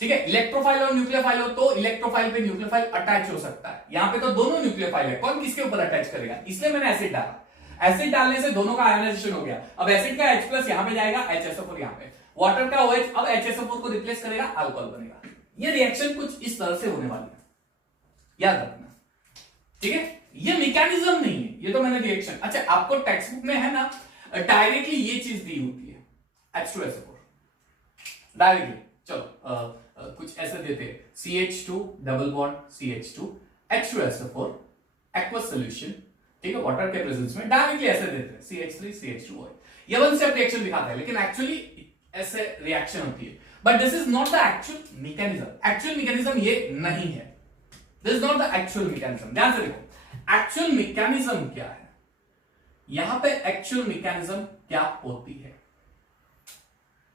ठीक है, इलेक्ट्रोफाइल और न्यूक्लियोफाइल हो तो इलेक्ट्रोफाइल पे न्यूक्लियोफाइल अटैच हो सकता है, यहां पे तो दोनों न्यूक्लियोफाइल है, कौन किसके ऊपर अटैच करेगा, इसलिए मैंने एसिड डाला। एसिड डालने से दोनों का आयनाइजेशन हो गया। अब एसिड का H+ यहां पे जाएगा, HSO4 यहां पे, वाटर का OH अब HSO4 को रिप्लेस करेगा, अल्कोहल बनेगा। ये रिएक्शन कुछ इस तरह से होने वाली है, याद रखना। ठीक है, ये मैकेनिज्म नहीं है, ये तो मैंने रिएक्शन। अच्छा, आपको टेक्स्ट बुक में है ना, डायरेक्टली ये चीज दी होती है H2SO4 डायरेक्टली। चलो कुछ ऐसे देते हैं, CH2 double bond CH2 H2SO4 aqueous solution, ठीक है, वाटर के प्रेजेंस में डायरेक्टली ऐसे देते हैं CH3 CH2O। ये वन स्टेप रिएक्शन दिखाता है, लेकिन एक्चुअली ऐसे रिएक्शन होती है, but this is not the actual mechanism. Actual mechanism ये नहीं है, this is not the actual mechanism. ध्यान से देखो, एक्चुअल मैकेनिज्म क्या है, यहां पे एक्चुअल मैकेनिज्म क्या होती है,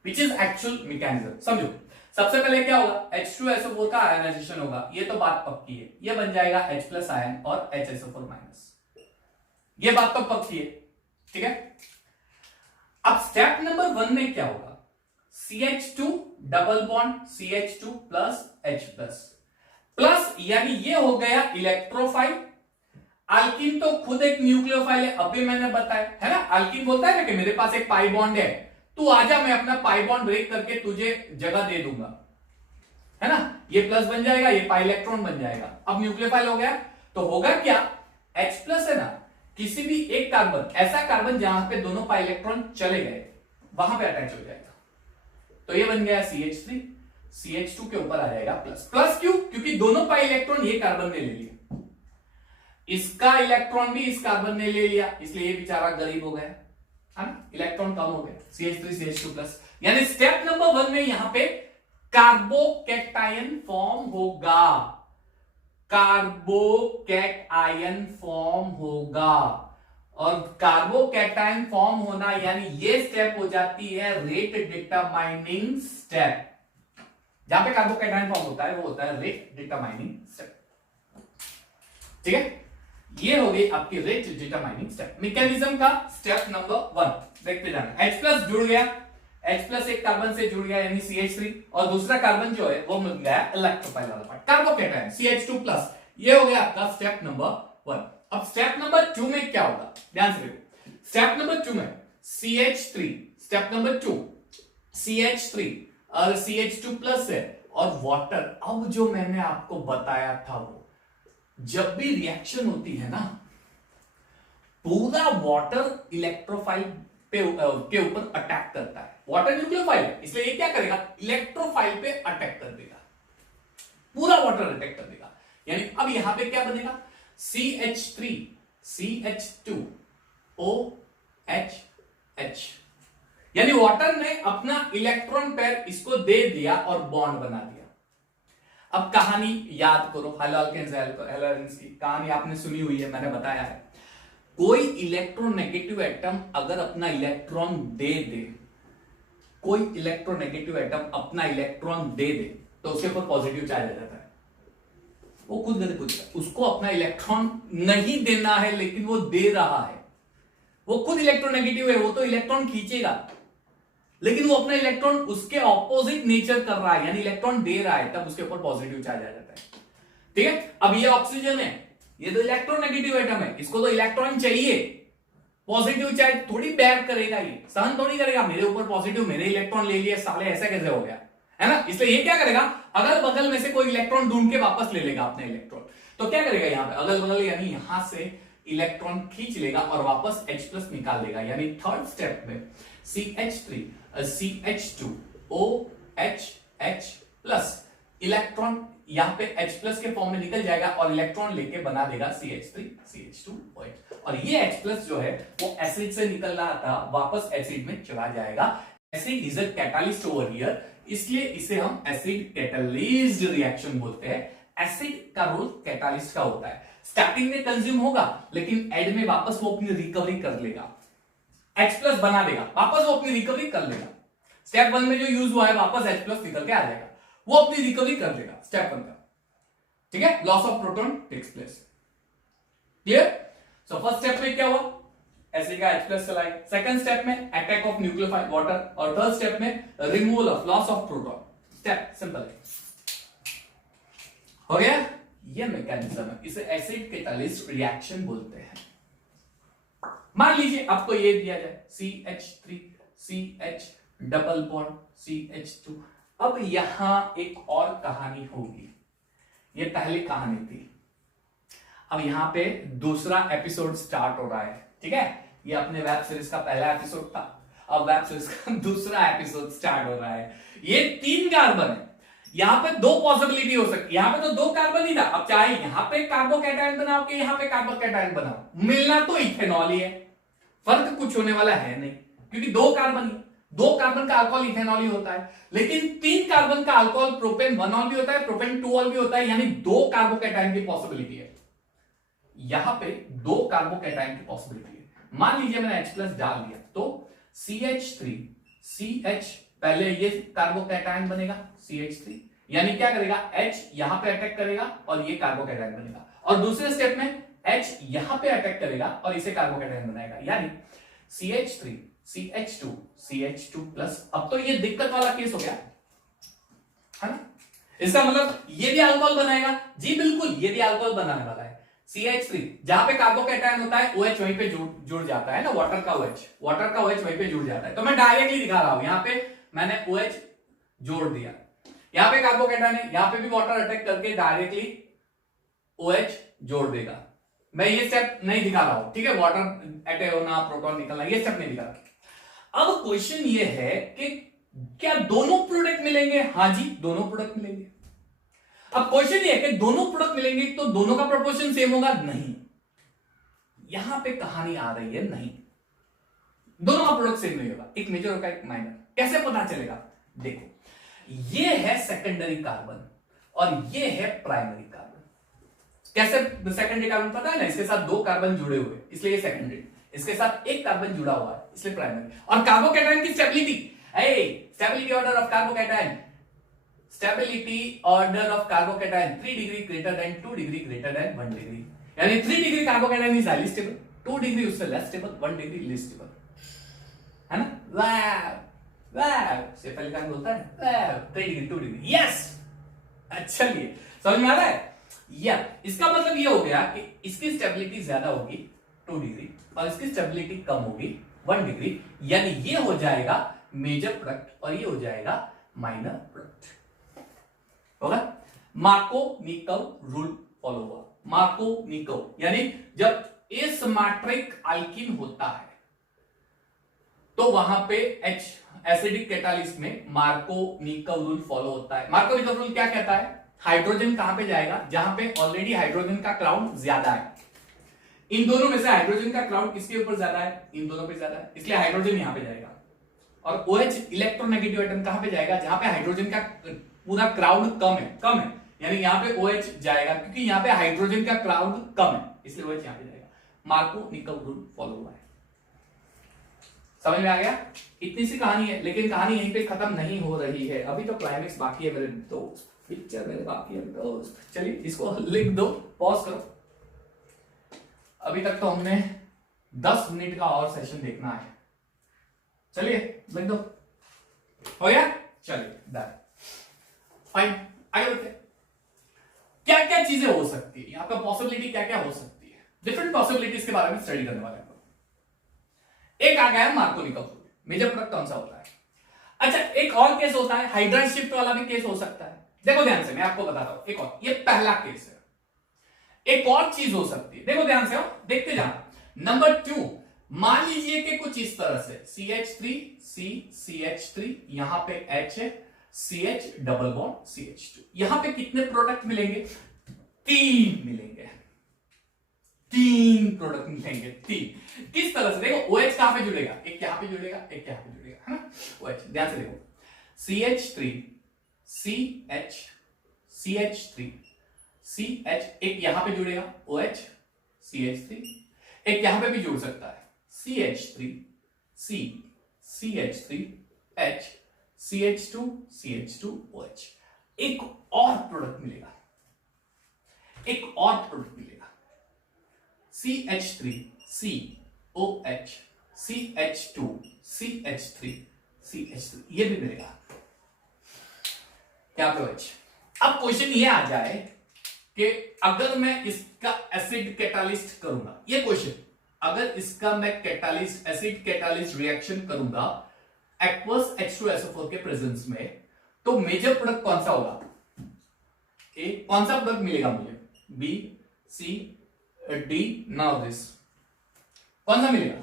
विच इज एक्चुअल मैकेनिज्म। समझो, सबसे पहले क्या होगा, H2SO4 का आयनाइजेशन होगा, ये तो बात पक्की है, ये बन जाएगा H+ आयन और HSO4-, ये बात तो पक्की है। ठीक है, अब स्टेप नंबर 1 में क्या होगा, CH2 double bond CH2 plus H+, plus यानी ये हो गया इलेक्ट्रोफाइल। अल्किन तो खुद एक न्यूक्लियोफाइल है, अभी मैंने बताया है ना, अल्किन बोलता है ना कि मेरे पास एक पाई बॉन्ड है, तू आजा, मैं अपना पाई बॉन्ड ब्रेक करके तुझे जगह दे दूंगा, है ना, ये प्लस बन जाएगा, ये पाई इलेक्ट्रॉन बन जाएगा। अब न्यूक्लियोफाइल हो गया, तो होगा क्या, H+ है ना, किसी भी एक कार्बन, ऐसा कार्बन जहां पे दोनों पाई इलेक्ट्रॉन चले गए, वहां पे अटैच हो जाएगा, तो ये बन गया CH3, CH2 के ऊपर आ जाएगा प्लस। प्लस क्यों, क्योंकि दोनों पाई इलेक्ट्रॉन ये कार्बन ने ले लिया, इसका इलेक्ट्रॉन भी इस कार्बन ने ले लिया, इसलिए ये बेचारा गरीब हो गया, है ना, इलेक्ट्रॉन कम हो गए, CH3 CH2 प्लस। यानी स्टेप नंबर 1 में यहां पे कार्बोकैटायन फॉर्म होगा, कार्बोकैटायन फॉर्म होगा, और कार्बोकैटायन फॉर्म होना, यानी ये स्टेप हो जाती है रेट डिटरमाइनिंग स्टेप। जहां पे कार्बोकैटायन फॉर्म होता है वो होता है रेट डिटरमाइनिंग स्टेप। ठीक है, ये हो गई आपकी रेट डिटरमाइनिंग स्टेप। मैकेनिज्म का स्टेप नंबर 1 देखते जाना। H+ जुड़ गया, H+ एक कार्बन से जुड़ गया यानी CH3, और दूसरा कार्बन जो है वो मिल गया इलेक्ट्रोफाइल वाला पार्ट कार्बोकैटायन CH2+। ये हो गया आपका स्टेप नंबर 1। अब स्टेप नंबर 2 में क्या होगा, ध्यान से देखो। स्टेप नंबर 2 में CH3, स्टेप नंबर 2 CH3 और CH2+ है और वाटर। अब जो मैंने आपको बताया था वो, जब भी रिएक्शन होती है ना, पूरा वाटर इलेक्ट्रोफाइल के ऊपर अटैक करता है। वाटर न्यूक्लियोफाइल है, इसलिए ये क्या करेगा, इलेक्ट्रोफाइल पे अटैक कर देगा, पूरा वाटर अटैक कर देगा। यानी अब यहां पे क्या बनेगा, CH3 CH2 OH। यानी वाटर ने अपना इलेक्ट्रॉन पेयर इसको दे दिया और बॉन्ड बना दिया। अब कहानी याद करो, हैलोजेन्स की कहानी आपने सुनी हुई है, मैंने बताया है। कोई इलेक्ट्रोनेगेटिव एटम अगर अपना इलेक्ट्रॉन दे दे, कोई इलेक्ट्रोनेगेटिव एटम अपना इलेक्ट्रॉन दे दे तो उसके ऊपर पॉजिटिव चार्ज आ जाता है। वो खुद गलत पूछता है, उसको अपना इलेक्ट्रॉन नहीं देना है लेकिन वो दे रहा है। वो खुद इलेक्ट्रोनेगेटिव है, वो तो इलेक्ट्रॉन खींचेगा, लेकिन वो अपना इलेक्ट्रॉन उसके ऑपोजिट नेचर कर रहा है, यानी इलेक्ट्रॉन दे रहा है, तब उसके ऊपर पॉजिटिव चार्ज आ जाता है। ठीक है, अब ये ऑक्सीजन है, ये तो इलेक्ट्रोनेगेटिव एटम है, इसको तो इलेक्ट्रॉन चाहिए, पॉजिटिव चार्ज थोड़ी बेयर करेगा, ये सहन थोड़ी करेगा। मेरे ऊपर पॉजिटिव, मेरे इलेक्ट्रॉन ले लिए साले, ऐसा कैसे हो गया, है ना। इसलिए ये क्या करेगा, अगल बगल में से कोई इलेक्ट्रॉन ढूंढ के वापस ले लेगा अपने इलेक्ट्रॉन। तो क्या करेगा यहां पे अगल बगल, यानी यहां से इलेक्ट्रॉन खींच लेगा और वापस H+ निकाल देगा। यानी थर्ड स्टेप में CH3 CH2 OH इलेक्ट्रॉन यहां पे H+ के फॉर्म में निकल जाएगा और इलेक्ट्रॉन लेके बना देगा CH3 CH2 OH। और ये H+ जो है वो एसिड से निकल रहा था, वापस एसिड में चला जाएगा। Acid is a catalyst over here, इसलिए इसे हम एसिड कैटालिज्ड रिएक्शन बोलते हैं। एसिड का रोल कैटालिस्ट का होता है, स्टार्टिंग में कंज्यूम होगा लेकिन एंड में वापस वो अपनी रिकवरी कर लेगा, H+ बना देगा, वापस वो अपनी रिकवरी कर लेगा। स्टेप 1 में जो यूज हुआ है वापस H+ निकल के आ जाएगा, वो अपनी रिकवरी कर लेगा स्टेप 1 का। ठीक है, loss of proton takes place. Clear. So first step में क्या हुआ, एसिड का H+ चला गया। सेकंड स्टेप में अटैक ऑफ न्यूक्लियोफाइल वाटर, और थर्ड स्टेप में removal of loss of proton. Step simple है, हो गया। ये मैकेनिज्म है, इसे एसिड कैटालिस्ट रिएक्शन बोलते हैं। मान लीजिए आपको ये दिया जाए CH3 CH double bond CH2। अब यहां एक और कहानी होगी, ये पहली कहानी थी, अब यहां पे दूसरा एपिसोड स्टार्ट हो रहा है। ठीक है, ये अपने वेब सीरीज का पहला एपिसोड था, अब वेब सीरीज का दूसरा एपिसोड स्टार्ट हो रहा है। ये 3 कार्बन है, यहां पे 2 पॉसिबिलिटी हो सकती है। यहां पे तो 2 कार्बन ही था, अब चाहे यहां पे कार्बोकैटायन बनाओ कि यहां पे कार्बोकैटायन बनाओ, मिलना तो इथेनॉल ही है, फर्क कुछ होने वाला है नहीं, क्योंकि 2 कार्बन ही, 2 कार्बन का अल्कोहल इथेनॉल ही होता है। लेकिन 3 कार्बन का अल्कोहल प्रोपेन 1-ऑल भी होता है, प्रोपेन 2-ऑल भी होता है, यानी 2 कार्बोकैटायन की पॉसिबिलिटी है। यहां पे 2 कार्बोकैटायन की पॉसिबिलिटी है। मान लीजिए मैंने H+ डाल दिया तो CH3 CH, पहले ये कार्बोकैटायन बनेगा CH3, यानी क्या करेगा, H यहां पे अटैक करेगा और ये कार्बोकैटायन बनेगा, और दूसरे स्टेप में H यहां पे अटैक करेगा और इसे कार्बोकैटायन बनाएगा, यानी CH3 CH2 CH2+। अब तो ये दिक्कत वाला केस हो गया है ना, इसका मतलब ये भी अल्कोहल बनाएगा जी, बिल्कुल ये भी अल्कोहल बनाने वाला है। CH3 जहां पे कार्बोकैटायन होता है OH वहीं पे जुड़ जाता है ना, वाटर का OH वहीं पे जुड़ जाता है। तो मैं डायरेक्टली दिखा रहा हूं, यहां पे मैंने OH जोड़ दिया, यहां पे कार्बोकैटायन है, यहां पे भी वाटर अटैक करके डायरेक्टली OH जोड़ देगा। मैं ये स्टेप नहीं दिखा रहा हूं, ठीक है, वाटर अटैक होना, प्रोटॉन निकलना, ये स्टेप नहीं दिखा रहा। अब क्वेश्चन ये है कि क्या दोनों प्रोडक्ट मिलेंगे? हाँ जी, दोनों प्रोडक्ट मिलेंगे। अब क्वेश्चन ये है कि दोनों प्रोडक्ट मिलेंगे तो दोनों का प्रोपोर्शन सेम होगा? नहीं, यहां पे कहानी आ रही है, नहीं, दोनों का प्रोडक्ट सेम नहीं होगा, एक मेजर होगा एक माइनर। कैसे पता चलेगा? देखो, ये है सेकेंडरी कार्बन और ये है प्राइमरी कार्बन। कैसे सेकेंडरी कार्बन? पता है ना, इसके साथ 2 कार्बन जुड़े हुए, इसलिए ये सेकेंडरी। इसके साथ एक कार्बन जुड़ा हुआ है इसलिए प्राइमरी। और कार्बोकैटायन की stability, stability order of carbocation, stability order of carbocation 3 degree greater than 2 degree greater than 1 degree, यानी 3 degree carbocation is highly stable, 2 degree उससे less stable, 1 degree less stable, है ना। वाह वाह, शेफ अली खान बोलता है वाह 3 डिग्री 2 डिग्री, यस। चलिए समझ में आ रहा है। या इसका मतलब ये हो गया कि इसकी स्टेबिलिटी ज्यादा होगी 2 डिग्री और इसकी स्टेबिलिटी कम होगी 1 डिग्री, यानी ये हो जाएगा मेजर प्रोडक्ट और ये हो जाएगा माइनर प्रोडक्ट। होगा मार्कोनिकव रूल फॉलो हुआ। मार्कोनिकव यानी जब एसिमेट्रिक अल्कीन होता है तो वहां पे H एसिडिक कैटालिस्ट में मार्कोनिकव रूल फॉलो होता है। मार्कोनिकव रूल क्या कहता है, हाइड्रोजन कहां पे जाएगा, जहां पे ऑलरेडी हाइड्रोजन का क्राउड ज्यादा है। इन दोनों में से हाइड्रोजन का क्राउड किसके ऊपर ज्यादा है, इन दोनों पे ज्यादा है, इसलिए हाइड्रोजन यहां पे जाएगा। और OH इलेक्ट्रोनेगेटिव एटम कहां पे जाएगा, जहां पे हाइड्रोजन का पूरा क्राउड कम है, यानी यहां पे OH जाएगा क्योंकि यहां पे हाइड्रोजन का क्राउड कम है, इसलिए OH यहां पे जाएगा। मार्कोनिकव रूल फॉलो हुआ है। समझ में आ गया। इतनी सी कहानी है, लेकिन कहानी यहीं पे खत्म नहीं हो रही है, अभी तो क्लाइमेक्स बाकी है मेरे दोस्त, पिक्चर मेरे बाकी है दोस्त। चलिए इसको लिख दो, पॉज करो। अभी तक तो हमने 10 मिनट का और सेशन देखना है, चलिए लिख दो, हो गया। चलिए डन, फाइन, आगे बढ़ते। क्या क्या चीजें हो सकती है, यहां पर पॉसिबिलिटी क्या क्या हो सकती है, डिफरेंट पॉसिबिलिटीज के बारे में स्टडी करने वाले हैं। एक आ गया है मार्कोनिकव रूल, मेजर प्रोडक्ट कौन सा होता है। अच्छा एक और केस होता है, हाइड्राइड शिफ्ट वाला भी केस हो सकता है। देखो ध्यान से, मैं आपको बताता हूं एक और, ये पहला केस है। एक और चीज हो सकती है, देखो ध्यान से, हो देखते जाना। नंबर 2, मान लीजिए कि कुछ इस तरह से CH3 CH3, यहां पे H है, CH डबल बॉन्ड CH2, यहां पे कितने प्रोडक्ट मिलेंगे, 3 मिलेंगे, 3 प्रोडक्ट मिलेंगे, 3। किस तरह से, देखो OH कहां पे जुड़ेगा, एक यहां पे जुड़ेगा, एक यहां पे जुड़ेगा, है ना। OH ध्यान से देखो, CH3 CH CH3 CH, एक यहां पे जुड़ेगा OH CH3, एक यहां पे भी जुड़ सकता है CH3 C CH3 H CH2 CH2 OH, एक और प्रोडक्ट मिलेगा, एक और प्रोडक्ट मिलेगा CH3 COH CH2 CH3 CH3, ये भी मिलेगा क्या पे OH। अब क्वेश्चन ये आ जाए कि अगर मैं इसका एसिड कैटालिस्ट करूंगा, ये क्वेश्चन, अगर इसका मैं कैटालिस्ट एसिड कैटालिस्ट रिएक्शन करूंगा एक्वस H2SO4 के प्रेजेंस में, तो मेजर प्रोडक्ट कौन सा होगा, ए कौन सा प्रोडक्ट मिलेगा मुझे, B C D, now this कौन सा मिलेगा,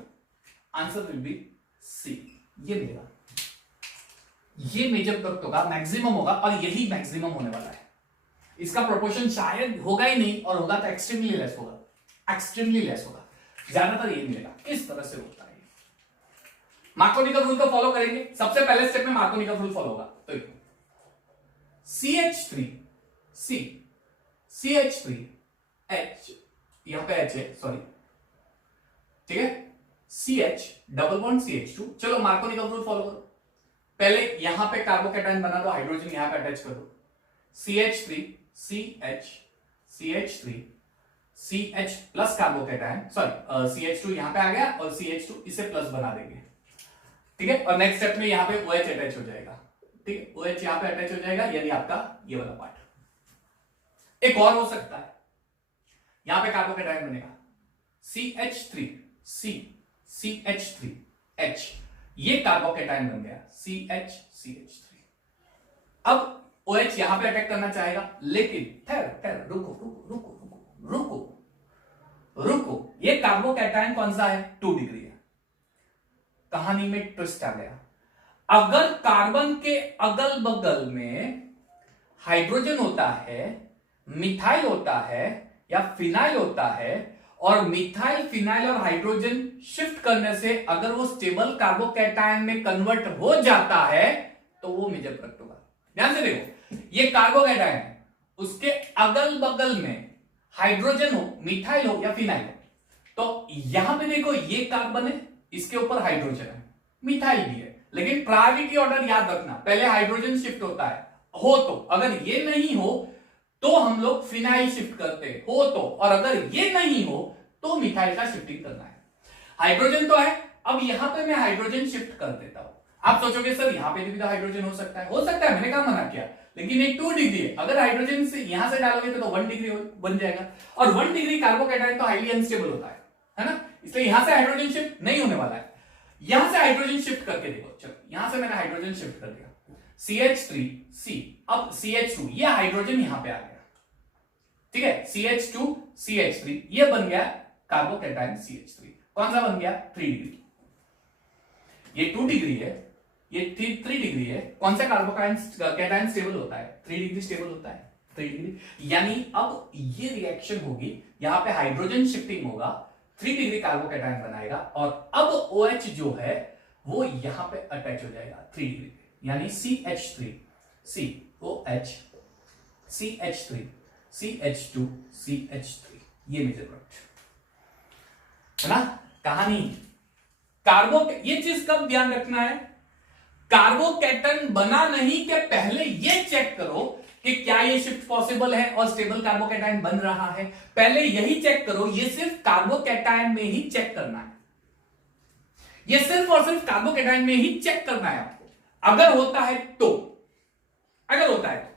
आंसर विल बी C, ये मिलेगा। ये मेजर प्रोडक्ट होगा, मैक्सिमम होगा, और यही मैक्सिमम होने वाला है। इसका प्रोपोर्शन शायद होगा ही नहीं, और होगा तो एक्सट्रीमली लेस होगा, एक्सट्रीमली लेस होगा, ज्यादातर ये मिलेगा। किस तरह से होता है, मार्कोनिकव रूल को फॉलो करेंगे। सबसे पहले स्टेप में मार्कोनिकव रूल फॉलो होगा, तो CH3 C CH3 H, यहां पे H है, सॉरी, ठीक है, CH डबल बॉन्ड CH2। चलो मार्कोनिकव रूल फॉलो करो, पहले यहां पे कार्बोकैटायन बना दो, हाइड्रोजन यहां पे अटैच कर दो, CH3 CH CH3 CH plus carbocation, sorry CH2 यहां पे आ गया और CH2 इसे प्लस बना देंगे, ठीक है। और नेक्स्ट स्टेप में यहां पे OH अटैच हो जाएगा, ठीक है, OH यहां पे अटैच हो जाएगा, यानी आपका ये वाला पार्ट। एक और हो सकता है, यहां पे कार्बोकैटायन बनेगा CH3 C CH3 H, ये कार्बोकैटायन बन गया CH CH3। अब OH यहां पे अटैक करना चाहेगा, लेकिन ठहर रुको रुको रुको रुको रुको रुको, ये कार्बोकैटायन कौन सा है, 2 डिग्री है। कहानी में ट्विस्ट आ गया, अगर कार्बन के अगल बगल में हाइड्रोजन होता है, मिथाइल होता है या फिनाइल होता है, और मिथाइल फिनाइल और हाइड्रोजन शिफ्ट करने से अगर वो स्टेबल कार्बोकैटायन में कन्वर्ट हो जाता है, तो वो मेजर प्रोडक्ट होगा। ध्यान से देखो, ये कार्बोकैटायन है, उसके अगल बगल में हाइड्रोजन हो, मिथाइल हो या फिनाइल हो, तो यहां पे देखो ये कार्बन है, इसके ऊपर हाइड्रोजन है, मिथाइल भी है, लेकिन प्रायोरिटी ऑर्डर याद रखना, पहले हाइड्रोजन शिफ्ट होता है हो तो, अगर ये नहीं हो तो हम लोग फिनाइल शिफ्ट करते हो तो, और अगर ये नहीं हो तो मिथाइल का शिफ्टिंग करना है। हाइड्रोजन तो है, अब यहां पे मैं हाइड्रोजन शिफ्ट कर देता हूं। आप सोचोगे सर यहां पे भी तो हाइड्रोजन हो सकता है, हो सकता है, मैंने कहा मना किया, लेकिन एक 2 डिग्री है, अगर हाइड्रोजन से यहां से डालोगे तो 1 डिग्री बन जाएगा, और 1 डिग्री कार्बोकैटायन तो हाईली अनस्टेबल होता है ना, इसलिए यहां से हाइड्रोजन शिफ्ट नहीं होने वाला है। यहां से हाइड्रोजन शिफ्ट करके देखो, चलो यहां से मैंने हाइड्रोजन शिफ्ट कर दिया, CH3C, अब CH2, ये हाइड्रोजन यहां पे आ गया, ठीक है, CH2 CH3, ये बन गया कार्बोकैटायन CH3, कौन सा बन गया 3 डिग्री, ये 2 डिग्री है, ये 3 डिग्री है, कौन सा कार्बोकैटायन स्टेबल होता है 3 डिग्री स्टेबल होता है 3 डिग्री, यानी अब ये रिएक्शन होगी, यहां पे हाइड्रोजन शिफ्टिंग होगा, 3 डिग्री कार्बोकैटायन बनाएगा, और अब OH जो है वो यहां पे अटैच हो जाएगा 3 डिग्री पे, यानी CH3 COH CH3 CH2 CH3, ये मेजर प्रोडक्ट है ना कहानी। ये चीज कब ध्यान रखना है, कार्बोकैटन बना नहीं के पहले ये चेक करो कि क्या ये शिफ्ट पॉसिबल है और स्टेबल कार्बोकैटायन बन रहा है, पहले यही चेक करो, ये सिर्फ कार्बोकैटायन में ही चेक करना है, ये सिर्फ और सिर्फ कार्बोकैटायन में ही चेक करना है आपको, अगर होता है तो, अगर होता है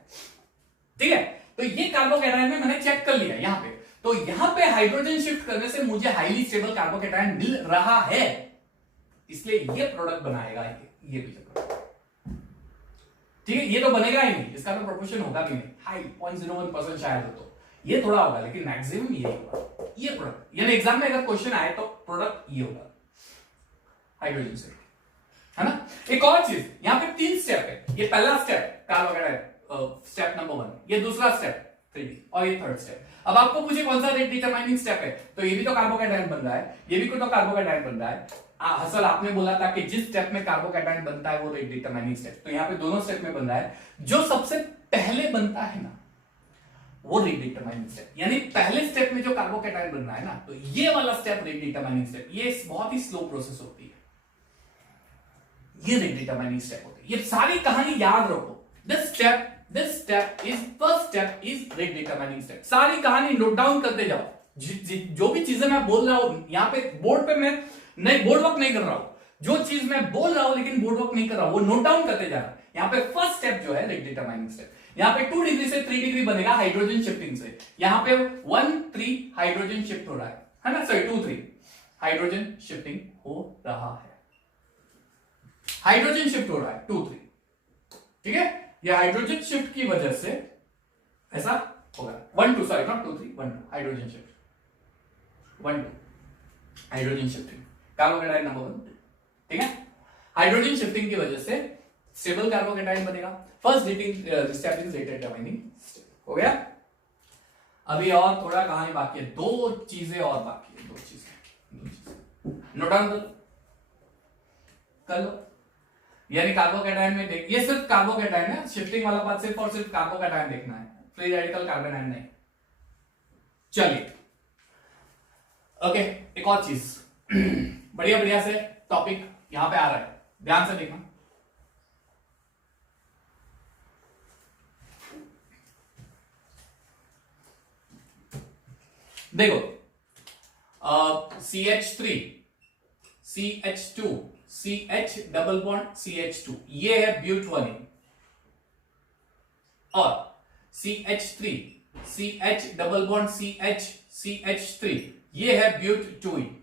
ठीक है, तो ये कार्बोकैटायन में मैंने चेक कर लिया यहां पे, तो यहां पे हाइड्रोजन शिफ्ट करने से मुझे हाईली स्टेबल कार्बोकैटायन मिल रहा है, इसलिए ये प्रोडक्ट बनाएगा ये भी ठीक है, ये तो बनेगा ही नहीं, इसका तो प्रोपोर्शन होगा भी नहीं, हाई 0.01% शायद हो, तो ये थोड़ा होगा, लेकिन मैक्सिमम ये होगा, ये प्रोडक्ट, यानी एग्जाम में अगर क्वेश्चन आए तो प्रोडक्ट ये होगा हाइड्रोजन से, है ना। एक और चीज, यहां पे 3 स्टेप है, ये पहला स्टेप कार्बोकैटायन स्टेप नंबर 1, ये दूसरा स्टेप 3 और ये थर्ड स्टेप। अब आपको पूछे कौन सा रेट डिटरमाइनिंग स्टेप है, तो ये भी तो कार्बोकैटायन बन रहा है, ये भी तो कार्बोकैटायन बन रहा है, असल आपने बोला था कि जिस स्टेप में कार्बोकैटायन बनता है वो रेट डिटरमाइनिंग स्टेप, तो यहां पे दोनों स्टेप में बन रहा है, जो सबसे पहले बनता है ना वो रेट डिटरमाइनिंग स्टेप, यानी पहले स्टेप में जो कार्बोकैटायन बन रहा है ना, तो ये वाला स्टेप रेट डिटरमाइनिंग स्टेप, ये बहुत ही स्लो प्रोसेस होती है, ये रेट डिटरमाइनिंग स्टेप होती है, ये सारी कहानी याद रखो, this step is first step is rate determining step, सारी कहानी नोट डाउन करते जाओ, जो भी चीजें मैं बोल रहा हूं यहां पे बोर्ड पे मैं नहीं बोर्ड वर्क नहीं कर रहा हूं, जो चीज मैं बोल रहा हूं लेकिन बोर्ड वर्क नहीं कर रहा हूं वो नोट डाउन करते जाना। यहां पे फर्स्ट स्टेप जो है रेट डिटरमाइनिंग स्टेप, यहां पे 2 डिग्री से 3 डिग्री बनेगा हाइड्रोजन शिफ्टिंग से, यहां पे 1-3 हाइड्रोजन शिफ्ट हो रहा है ना, सॉरी 2-3 हाइड्रोजन शिफ्टिंग हो रहा है, हाइड्रोजन शिफ्ट हो रहा है 2-3, ठीक है, ये हाइड्रोजन शिफ्ट की वजह से ऐसा होगा 1-2, sorry not 2-3 1-2 hydrogen shift 1-2 hydrogen shifting carbocation number 1, ठीक है, हाइड्रोजन शिफ्टिंग की वजह से स्टेबल कार्बोकैटायन बनेगा, first step is rate determining step, हो गया। अभी और थोड़ा कहानी बाकी है, 2 चीजें और बाकी है, 2 चीजें नोट डाउन कर लो, यानी कार्बोकैटायन में देख, ये सिर्फ कार्बोकैटायन है, शिफ्टिंग वाला बात सिर्फ और सिर्फ कार्बोकैटायन देखना है, फ्री रेडिकल कार्बन आयन नहीं। चलिए ओके, एक और चीज बढ़िया बढ़िया से टॉपिक यहां पे आ रहा है, ध्यान से देखना, देखो CH3 CH2 CH double bond CH2 ये है ब्यूटवनिन, और CH3 CH double bond CH3 ये है ब्यूटटूइन,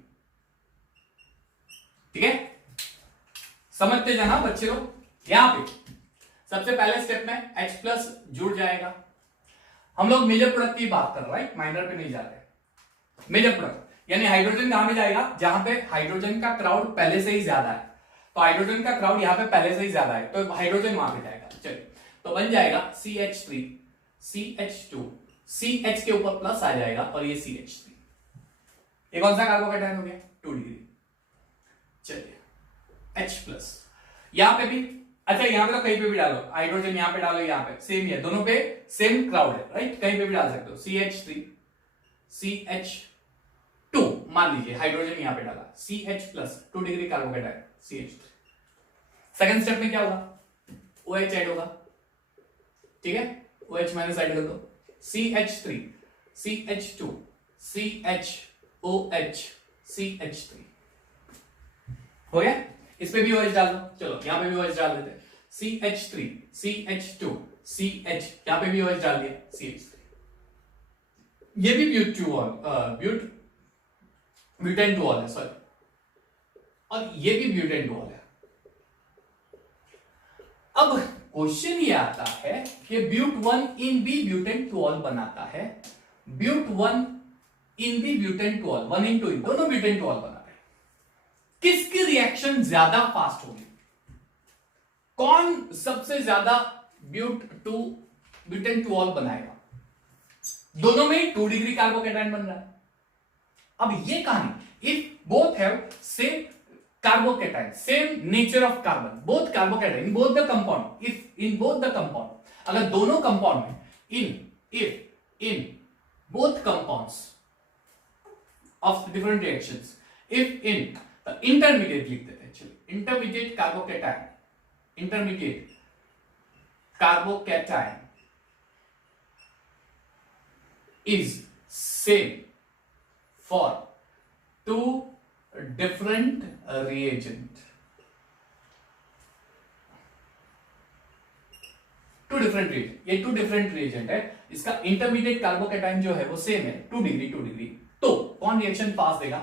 ठीक है, समझते जाना बच्चे लोग। यहां पे सबसे पहले स्टेप में H प्लस जुड़ जाएगा, हम लोग मेजर प्रोडक्ट की बात कर रहे हैं, माइनर पे नहीं जा रहे, मेजर प्रोडक्ट यानी हाइड्रोजन कहां में जाएगा, जहां पे हाइड्रोजन का क्राउड पहले से ही ज्यादा है, तो हाइड्रोजन का क्राउड यहां पे पहले से ही ज्यादा है, तो हाइड्रोजन वहां पे जाएगा, चलिए तो बन जाएगा CH3 CH2 CH के ऊपर प्लस आ जाएगा, और ये CH3, ये कौन सा कार्बोकैटायन हो गया 2 डिग्री, चलिए H प्लस, यहां पे भी अच्छा, यहां पे तो कहीं पे भी डालो, हाइड्रोजन यहां पे डालो, यहां पे सेम ही है, दोनों पे सेम क्राउड है, राइट, कहीं पे भी डाल सकते हो, CH3 CH2 टू, मान लीजिए हाइड्रोजन यहां पे डाला, CH plus 2 degree carbocation CH3। Second step में क्या होगा, OH ऐड होगा, ठीक है, OH माइनस ऐड कर दो, CH3 CH2 CHOH CH3 हो गया। इस पे भी OH डाल दो, चलो यहां पे भी OH डाल देते हैं, CH3 CH2 CH, यहां पे भी OH डाल दिया CH3। ये भी ब्यूटेन टूऑल है, सॉरी, और ये भी ब्यूटेन टूऑल है। अब क्वेश्चन ये आता है कि ब्यूट 1 इन बी ब्यूटेन टूऑल बनाता है, ब्यूट 1 इन बी ब्यूटेन टूऑल, 1 इन 2 इन दोनों ब्यूटेन टूऑल बनाते हैं, किसकी रिएक्शन ज्यादा फास्ट होगी, कौन सबसे ज्यादा ब्यूटेन टूऑल बनाएगा, दोनों में 2 डिग्री कार्बोकेटाइन बन रहा है। अब ये कहानी, if both have same carbocation, same nature of carbon, both carbocation in both the compound, if in both the compound, अगर दोनों कंपाउंड में in both compounds of different reactions, if in intermediate लिख देते हैं, चलिए intermediate carbocation is same for two different reagent, ये to different reagent है, इसका इंटरमीडिएट कार्बोकेटाइन जो है वो सेम है 2 डिग्री, तो कौन रिएक्शन पास देगा,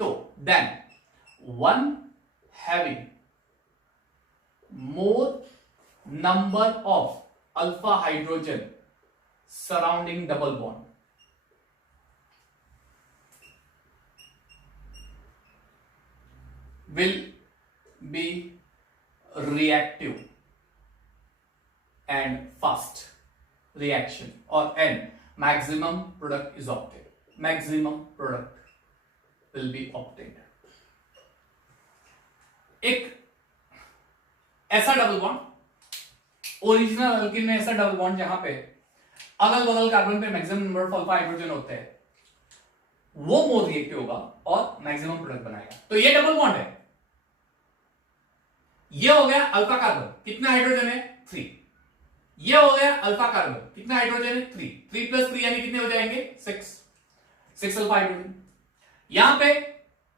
तो then one having more number of alpha hydrogen surrounding double bond will be reactive and fast reaction, or and maximum product is obtained, maximum product will be obtained। एक ऐसा double bond, original alkene में ऐसा double bond जहां पे अगल बगल carbon पे maximum number of alpha hydrogen होते हैं, वो मोर रिएक्टिव होगा और मैक्सिमम प्रोडक्ट बनाएगा। तो ये डबल बॉन्ड है, ये हो गया अल्फा कार्बन, कितना हाइड्रोजन है 3, ये हो गया अल्फा कार्बन, कितना हाइड्रोजन है 3, 3 प्लस 3 यानी कितने हो जाएंगे 6 अल्फा हाइड्रोजन। यहां पे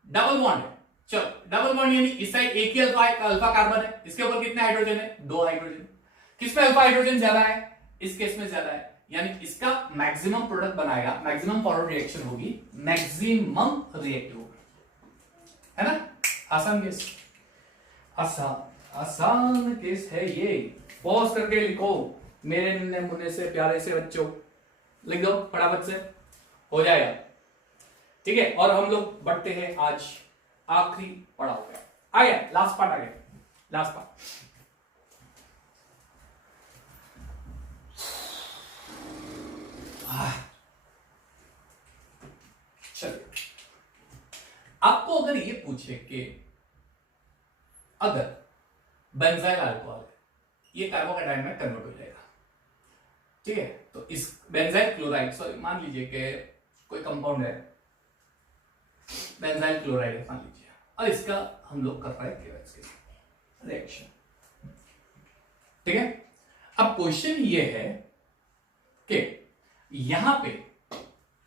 डबल बॉन्ड है, चलो डबल बॉन्ड यानी इस साइड एक ही अल्फा कार्बन है, इसके ऊपर कितने हाइड्रोजन है 2 हाइड्रोजन, किसमें अल्फा हाइड्रोजन ज्यादा है, इस केस में ज्यादा है, यानी इसका मैक्सिमम प्रोडक्ट बनाएगा, मैक्सिमम फॉरवर्ड रिएक्शन होगी, मैक्सिमम रिएक्टिव होगा, है ना। आसान केस, आसान केस है ये, पॉज करके लिखो मेरे नन्हे मुन्ने से प्यारे से बच्चों, लिख दो फटाफट से, हो जाएगा, ठीक है। और हम लोग बढ़ते हैं, आज आखिरी पढ़ा हो गया, आ गया लास्ट पार्ट, आ गया लास्ट पार्ट। चलिए, आपको अगर ये पूछे कि अगर बेंजाइल अल्कोहल है, ये कार्बोकेटाइन में कन्वर्ट हो जाएगा, ठीक है, तो इस बेंजाइल क्लोराइड, सॉरी मान लीजिए कि कोई कंपाउंड है बेंजाइल क्लोराइड है मान लीजिए, और इसका हम लोग कर रहे हैं केवल इसके रिएक्शन, ठीक है। अब क्वेश्चन ये है कि यहां पे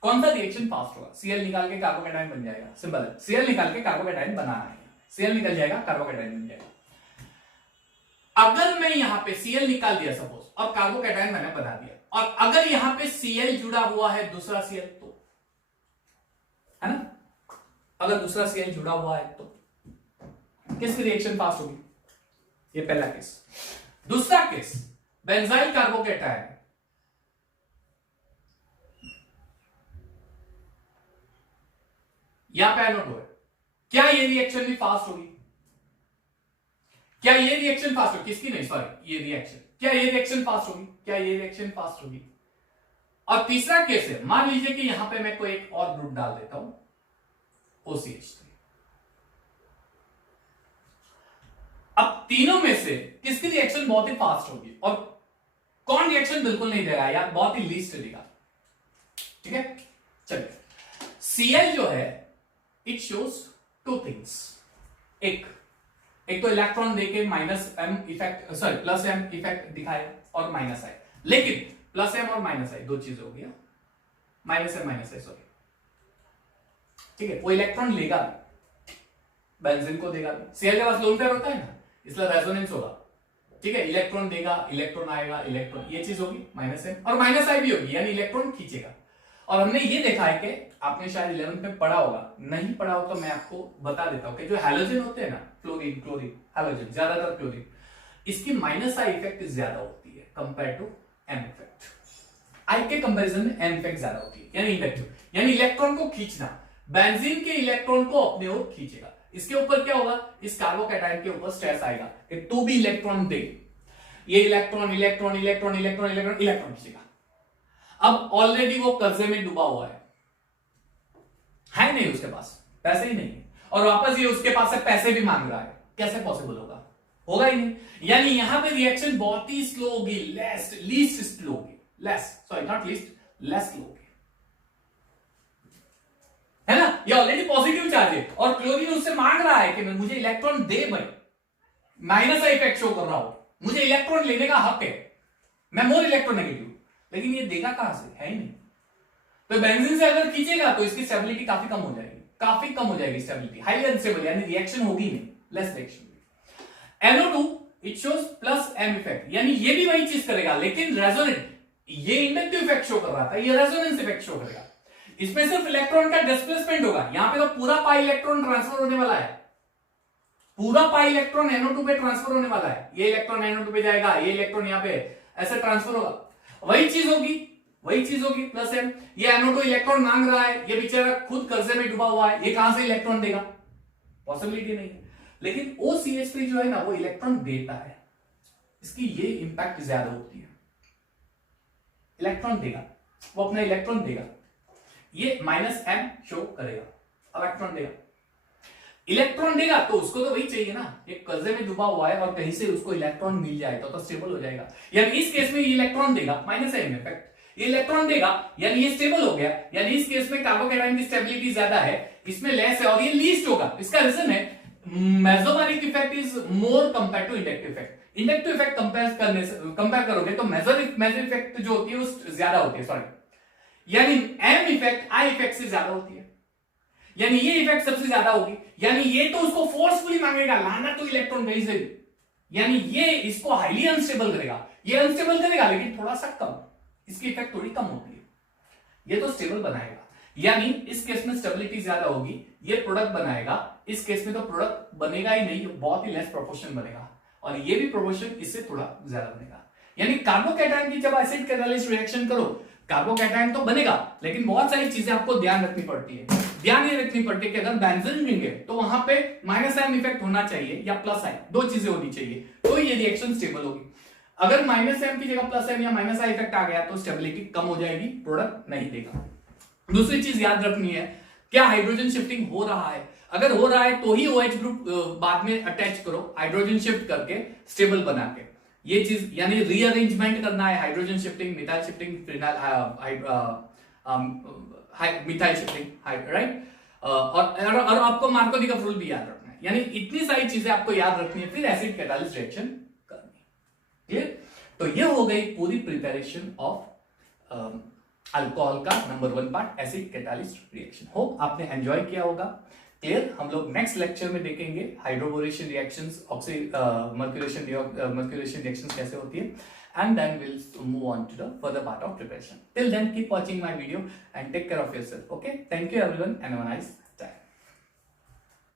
कौन सा रिएक्शन फास्ट होगा, Cl निकाल के कार्बोकेटाइन बन जाएगा, सिंपल है, Cl निकाल के कार्बोकेटाइन बनाना है, Cl निकल जाएगा कार्बोकेटाइन बन जाएगा। अगर मैं यहां पे Cl निकाल दिया सपोज, और कार्बोकेटाइन मैंने बना दिया, और अगर यहां पे Cl जुड़ा हुआ है दूसरा Cl, तो है ना, अगर दूसरा Cl जुड़ा हुआ है तो किसकी रिएक्शन फास्ट होगी, ये पहला केस। दूसरा केस, बेंजाइल कार्बोकेटाइन यहां पे एनोड है, क्या ये रिएक्शन भी फास्ट होगी, क्या ये रिएक्शन फास्ट होगी, किसकी नहीं, सॉरी ये रिएक्शन, क्या ये रिएक्शन फास्ट होगी, क्या ये रिएक्शन फास्ट होगी। और तीसरा केस है, मान लीजिए कि यहां पे मैं कोई एक और ग्रुप डाल देता हूं OCH3, अब तीनों में से किसकी रिएक्शन बहुत ही फास्ट होगी, और कौन रिएक्शन बिल्कुल नहीं देगा, या बहुत ही लीस्ट देगा, ठीक है। चलिए, Cl जो है इट शोज टू थिंग्स, एक तो इलेक्ट्रॉन देके minus M effect, sorry plus M effect दिखाए और माइनस आई, लेकिन प्लस एम और माइनस आई दो चीज हो गया, माइनस आई सॉरी, ठीक है। वो इलेक्ट्रॉन लेगा, बेंजीन को देगा, Cl के पास लोन पेयर होता है ना, इसलिए रेजोनेंस होगा, ठीक है। इलेक्ट्रॉन देगा, इलेक्ट्रॉन आएगा, इलेक्ट्रॉन, ये चीज होगी माइनस एम, और माइनस आई भी होगी, यानी इलेक्ट्रॉन खींचेगा। और हमने ये देखा है कि आपने शायद 11th में पढ़ा होगा, नहीं पढ़ा हो तो मैं आपको बता देता हूं कि जो हैलोजन होते हैं ना, फ्लोरीन क्लोरीन हैलोजन, ज्यादातर क्लोरीन, इसकी माइनस आई इफेक्ट ज्यादा होती है कंपेयर टू एम इफेक्ट। आई के कंपैरिजन में एम इफेक्ट ज्यादा होती है, यानी इफेक्टिव, यानी इलेक्ट्रॉन को खींचना, बेंजीन के इलेक्ट्रॉन को अपने ओर खींचेगा। इसके ऊपर क्या होगा, इस कार्बोकैटायन के ऊपर स्ट्रेस आएगा कि तू भी इलेक्ट्रॉन दे, ये electron electron electron electron electron electron खींचेगा। अब ऑलरेडी वो कर्जे में डूबा हुआ है नहीं, उसके पास पैसे ही नहीं है, और वापस ये उसके पास से पैसे भी मांग रहा है, कैसे पॉसिबल होगा, होगा ही नहीं। यानी यहां पे रिएक्शन बहुत ही स्लो होगी, लीस्ट स्लो होगी, लेस स्लो होगी, है ना। ये ऑलरेडी पॉजिटिव चार्ज है और क्लोरीन उससे मांग रहा है कि मुझे इलेक्ट्रॉन दे भाई, माइनस का इफेक्ट शो कर रहा हूं, मुझे इलेक्ट्रॉन लेने का हक है, मैं मोर इलेक्ट्रोनेगेटिव, लेकिन ये देगा कहां से, है ही नहीं। तो बेंजीन से अगर खींचेगा तो इसकी स्टेबिलिटी काफी कम हो जाएगी, स्टेबिलिटी हाईली अनस्टेबल, यानी रिएक्शन होगी नहीं, less reaction. NO2 it shows plus M effect, यानी ये भी वही चीज करेगा, लेकिन रेजोनेंट, ये इंडक्टिव इफेक्ट शो कर रहा था, ये रेजोनेंस इफेक्ट शो करेगा। इसमें सिर्फ इलेक्ट्रॉन का डिस्प्लेसमेंट होगा, यहां पे तो पूरा पाई इलेक्ट्रॉन ट्रांसफर होने वाला है, पूरा पाई इलेक्ट्रॉन NO2 पे ट्रांसफर होने वाला है, ये इलेक्ट्रॉन NO2 पे जाएगा, ये इलेक्ट्रॉन यहां पे ऐसे ट्रांसफर होगा, वही चीज होगी प्लस एम। ये NO2 इलेक्ट्रॉन मांग रहा है, ये बेचारा खुद कर्जे में डूबा हुआ है, ये कहां से इलेक्ट्रॉन देगा, पॉसिबिलिटी नहीं है। लेकिन OCH3 जो है ना, वो इलेक्ट्रॉन देता है, इसकी ये इंपैक्ट ज्यादा होती है, इलेक्ट्रॉन देगा, वो अपना इलेक्ट्रॉन देगा, ये माइनस एम शो करेगा, इलेक्ट्रॉन देगा तो उसको तो वही चाहिए ना, एक कर्जे में डूबा हुआ है और कहीं से उसको इलेक्ट्रॉन मिल जाए तो स्टेबल हो जाएगा। यानी इस केस में ये इलेक्ट्रॉन देगा, माइनस एम इफेक्ट, ये इलेक्ट्रॉन देगा यानी ये स्टेबल हो गया, यानी इस केस में कार्बोकैटायन की स्टेबिलिटी ज्यादा है, इसमें लेस है और ये लीस्ट होगा। इसका रीजन है mesomeric effect is more compare to inductive effect. Inductive effect compare करोगे तो मेजर इफेक्ट जो होती है वो ज्यादा होती है, सॉरी, यानी एम इफेक्ट आई इफेक्ट से ज्यादा होती है, यानी ये इफेक्ट सबसे ज्यादा होगी, यानी ये तो उसको फोर्सफुली मांगेगा, लाना तो इलेक्ट्रॉन कहीं से, यानी ये इसको हाईली अनस्टेबल करेगा, ये अनस्टेबल करेगा लेकिन थोड़ा सा कम, इसकी इफेक्ट थोड़ी कम होती है, ये तो स्टेबल बनाएगा, यानी इस केस में स्टेबिलिटी ज्यादा होगी, ये प्रोडक्ट बनाएगा, इस केस में तो प्रोडक्ट बनेगा ही नहीं, बहुत ही लेस प्रोपोर्शन बनेगा, और ये भी प्रोपोर्शन इससे थोड़ा ज्यादा बनेगा। यानी कार्बोकैटायन की जब एसिड कैटालिस्ट रिएक्शन करो, कार्बोकैटायन तो बनेगा लेकिन बहुत सारी चीजें आपको ध्यान रखनी पड़ती है, ध्यान ये रखनी पड़ती है कि अगर बेंजीन लेंगे तो वहां पे माइनस एम इफेक्ट होना चाहिए या प्लस आई, दो चीजें होनी चाहिए, तो ये रिएक्शन स्टेबल होगी। अगर माइनस एम की जगह प्लस एम या माइनस आई इफेक्ट आ गया तो स्टेबिलिटी कम हो जाएगी, प्रोडक्ट नहीं देगा। दूसरी चीज याद रखनी है, क्या हाइड्रोजन शिफ्टिंग हो रहा है, अगर हो रहा है तो ही OH ग्रुप बाद में अटैच करो, हाइड्रोजन शिफ्ट करके स्टेबल बना के, ये चीज यानी रीअरेंजमेंट करना है, hydrogen shifting, methyl shifting, methyl shifting, right. और आपको मार्कोनी का रूल भी याद रखना है, यानी इतनी सारी चीजें आपको याद रखनी है, फिर एसिड कैटालिस्ट रिएक्शन करनी है, क्लियर। तो ये हो गई पूरी प्रिपरेशन ऑफ अल्कोहल का number 1 part, acid catalyst reaction. Hope आपने एंजॉय किया होगा, क्लियर। हम लोग नेक्स्ट लेक्चर में देखेंगे हाइड्रोबोरेशन रिएक्शंस, मर्क्यूरेशन रिएक्शंस कैसे होती है, and then we'll move on to the further part of preparation. Till then, keep watching my video and take care of yourself. Okay, thank you everyone and have a nice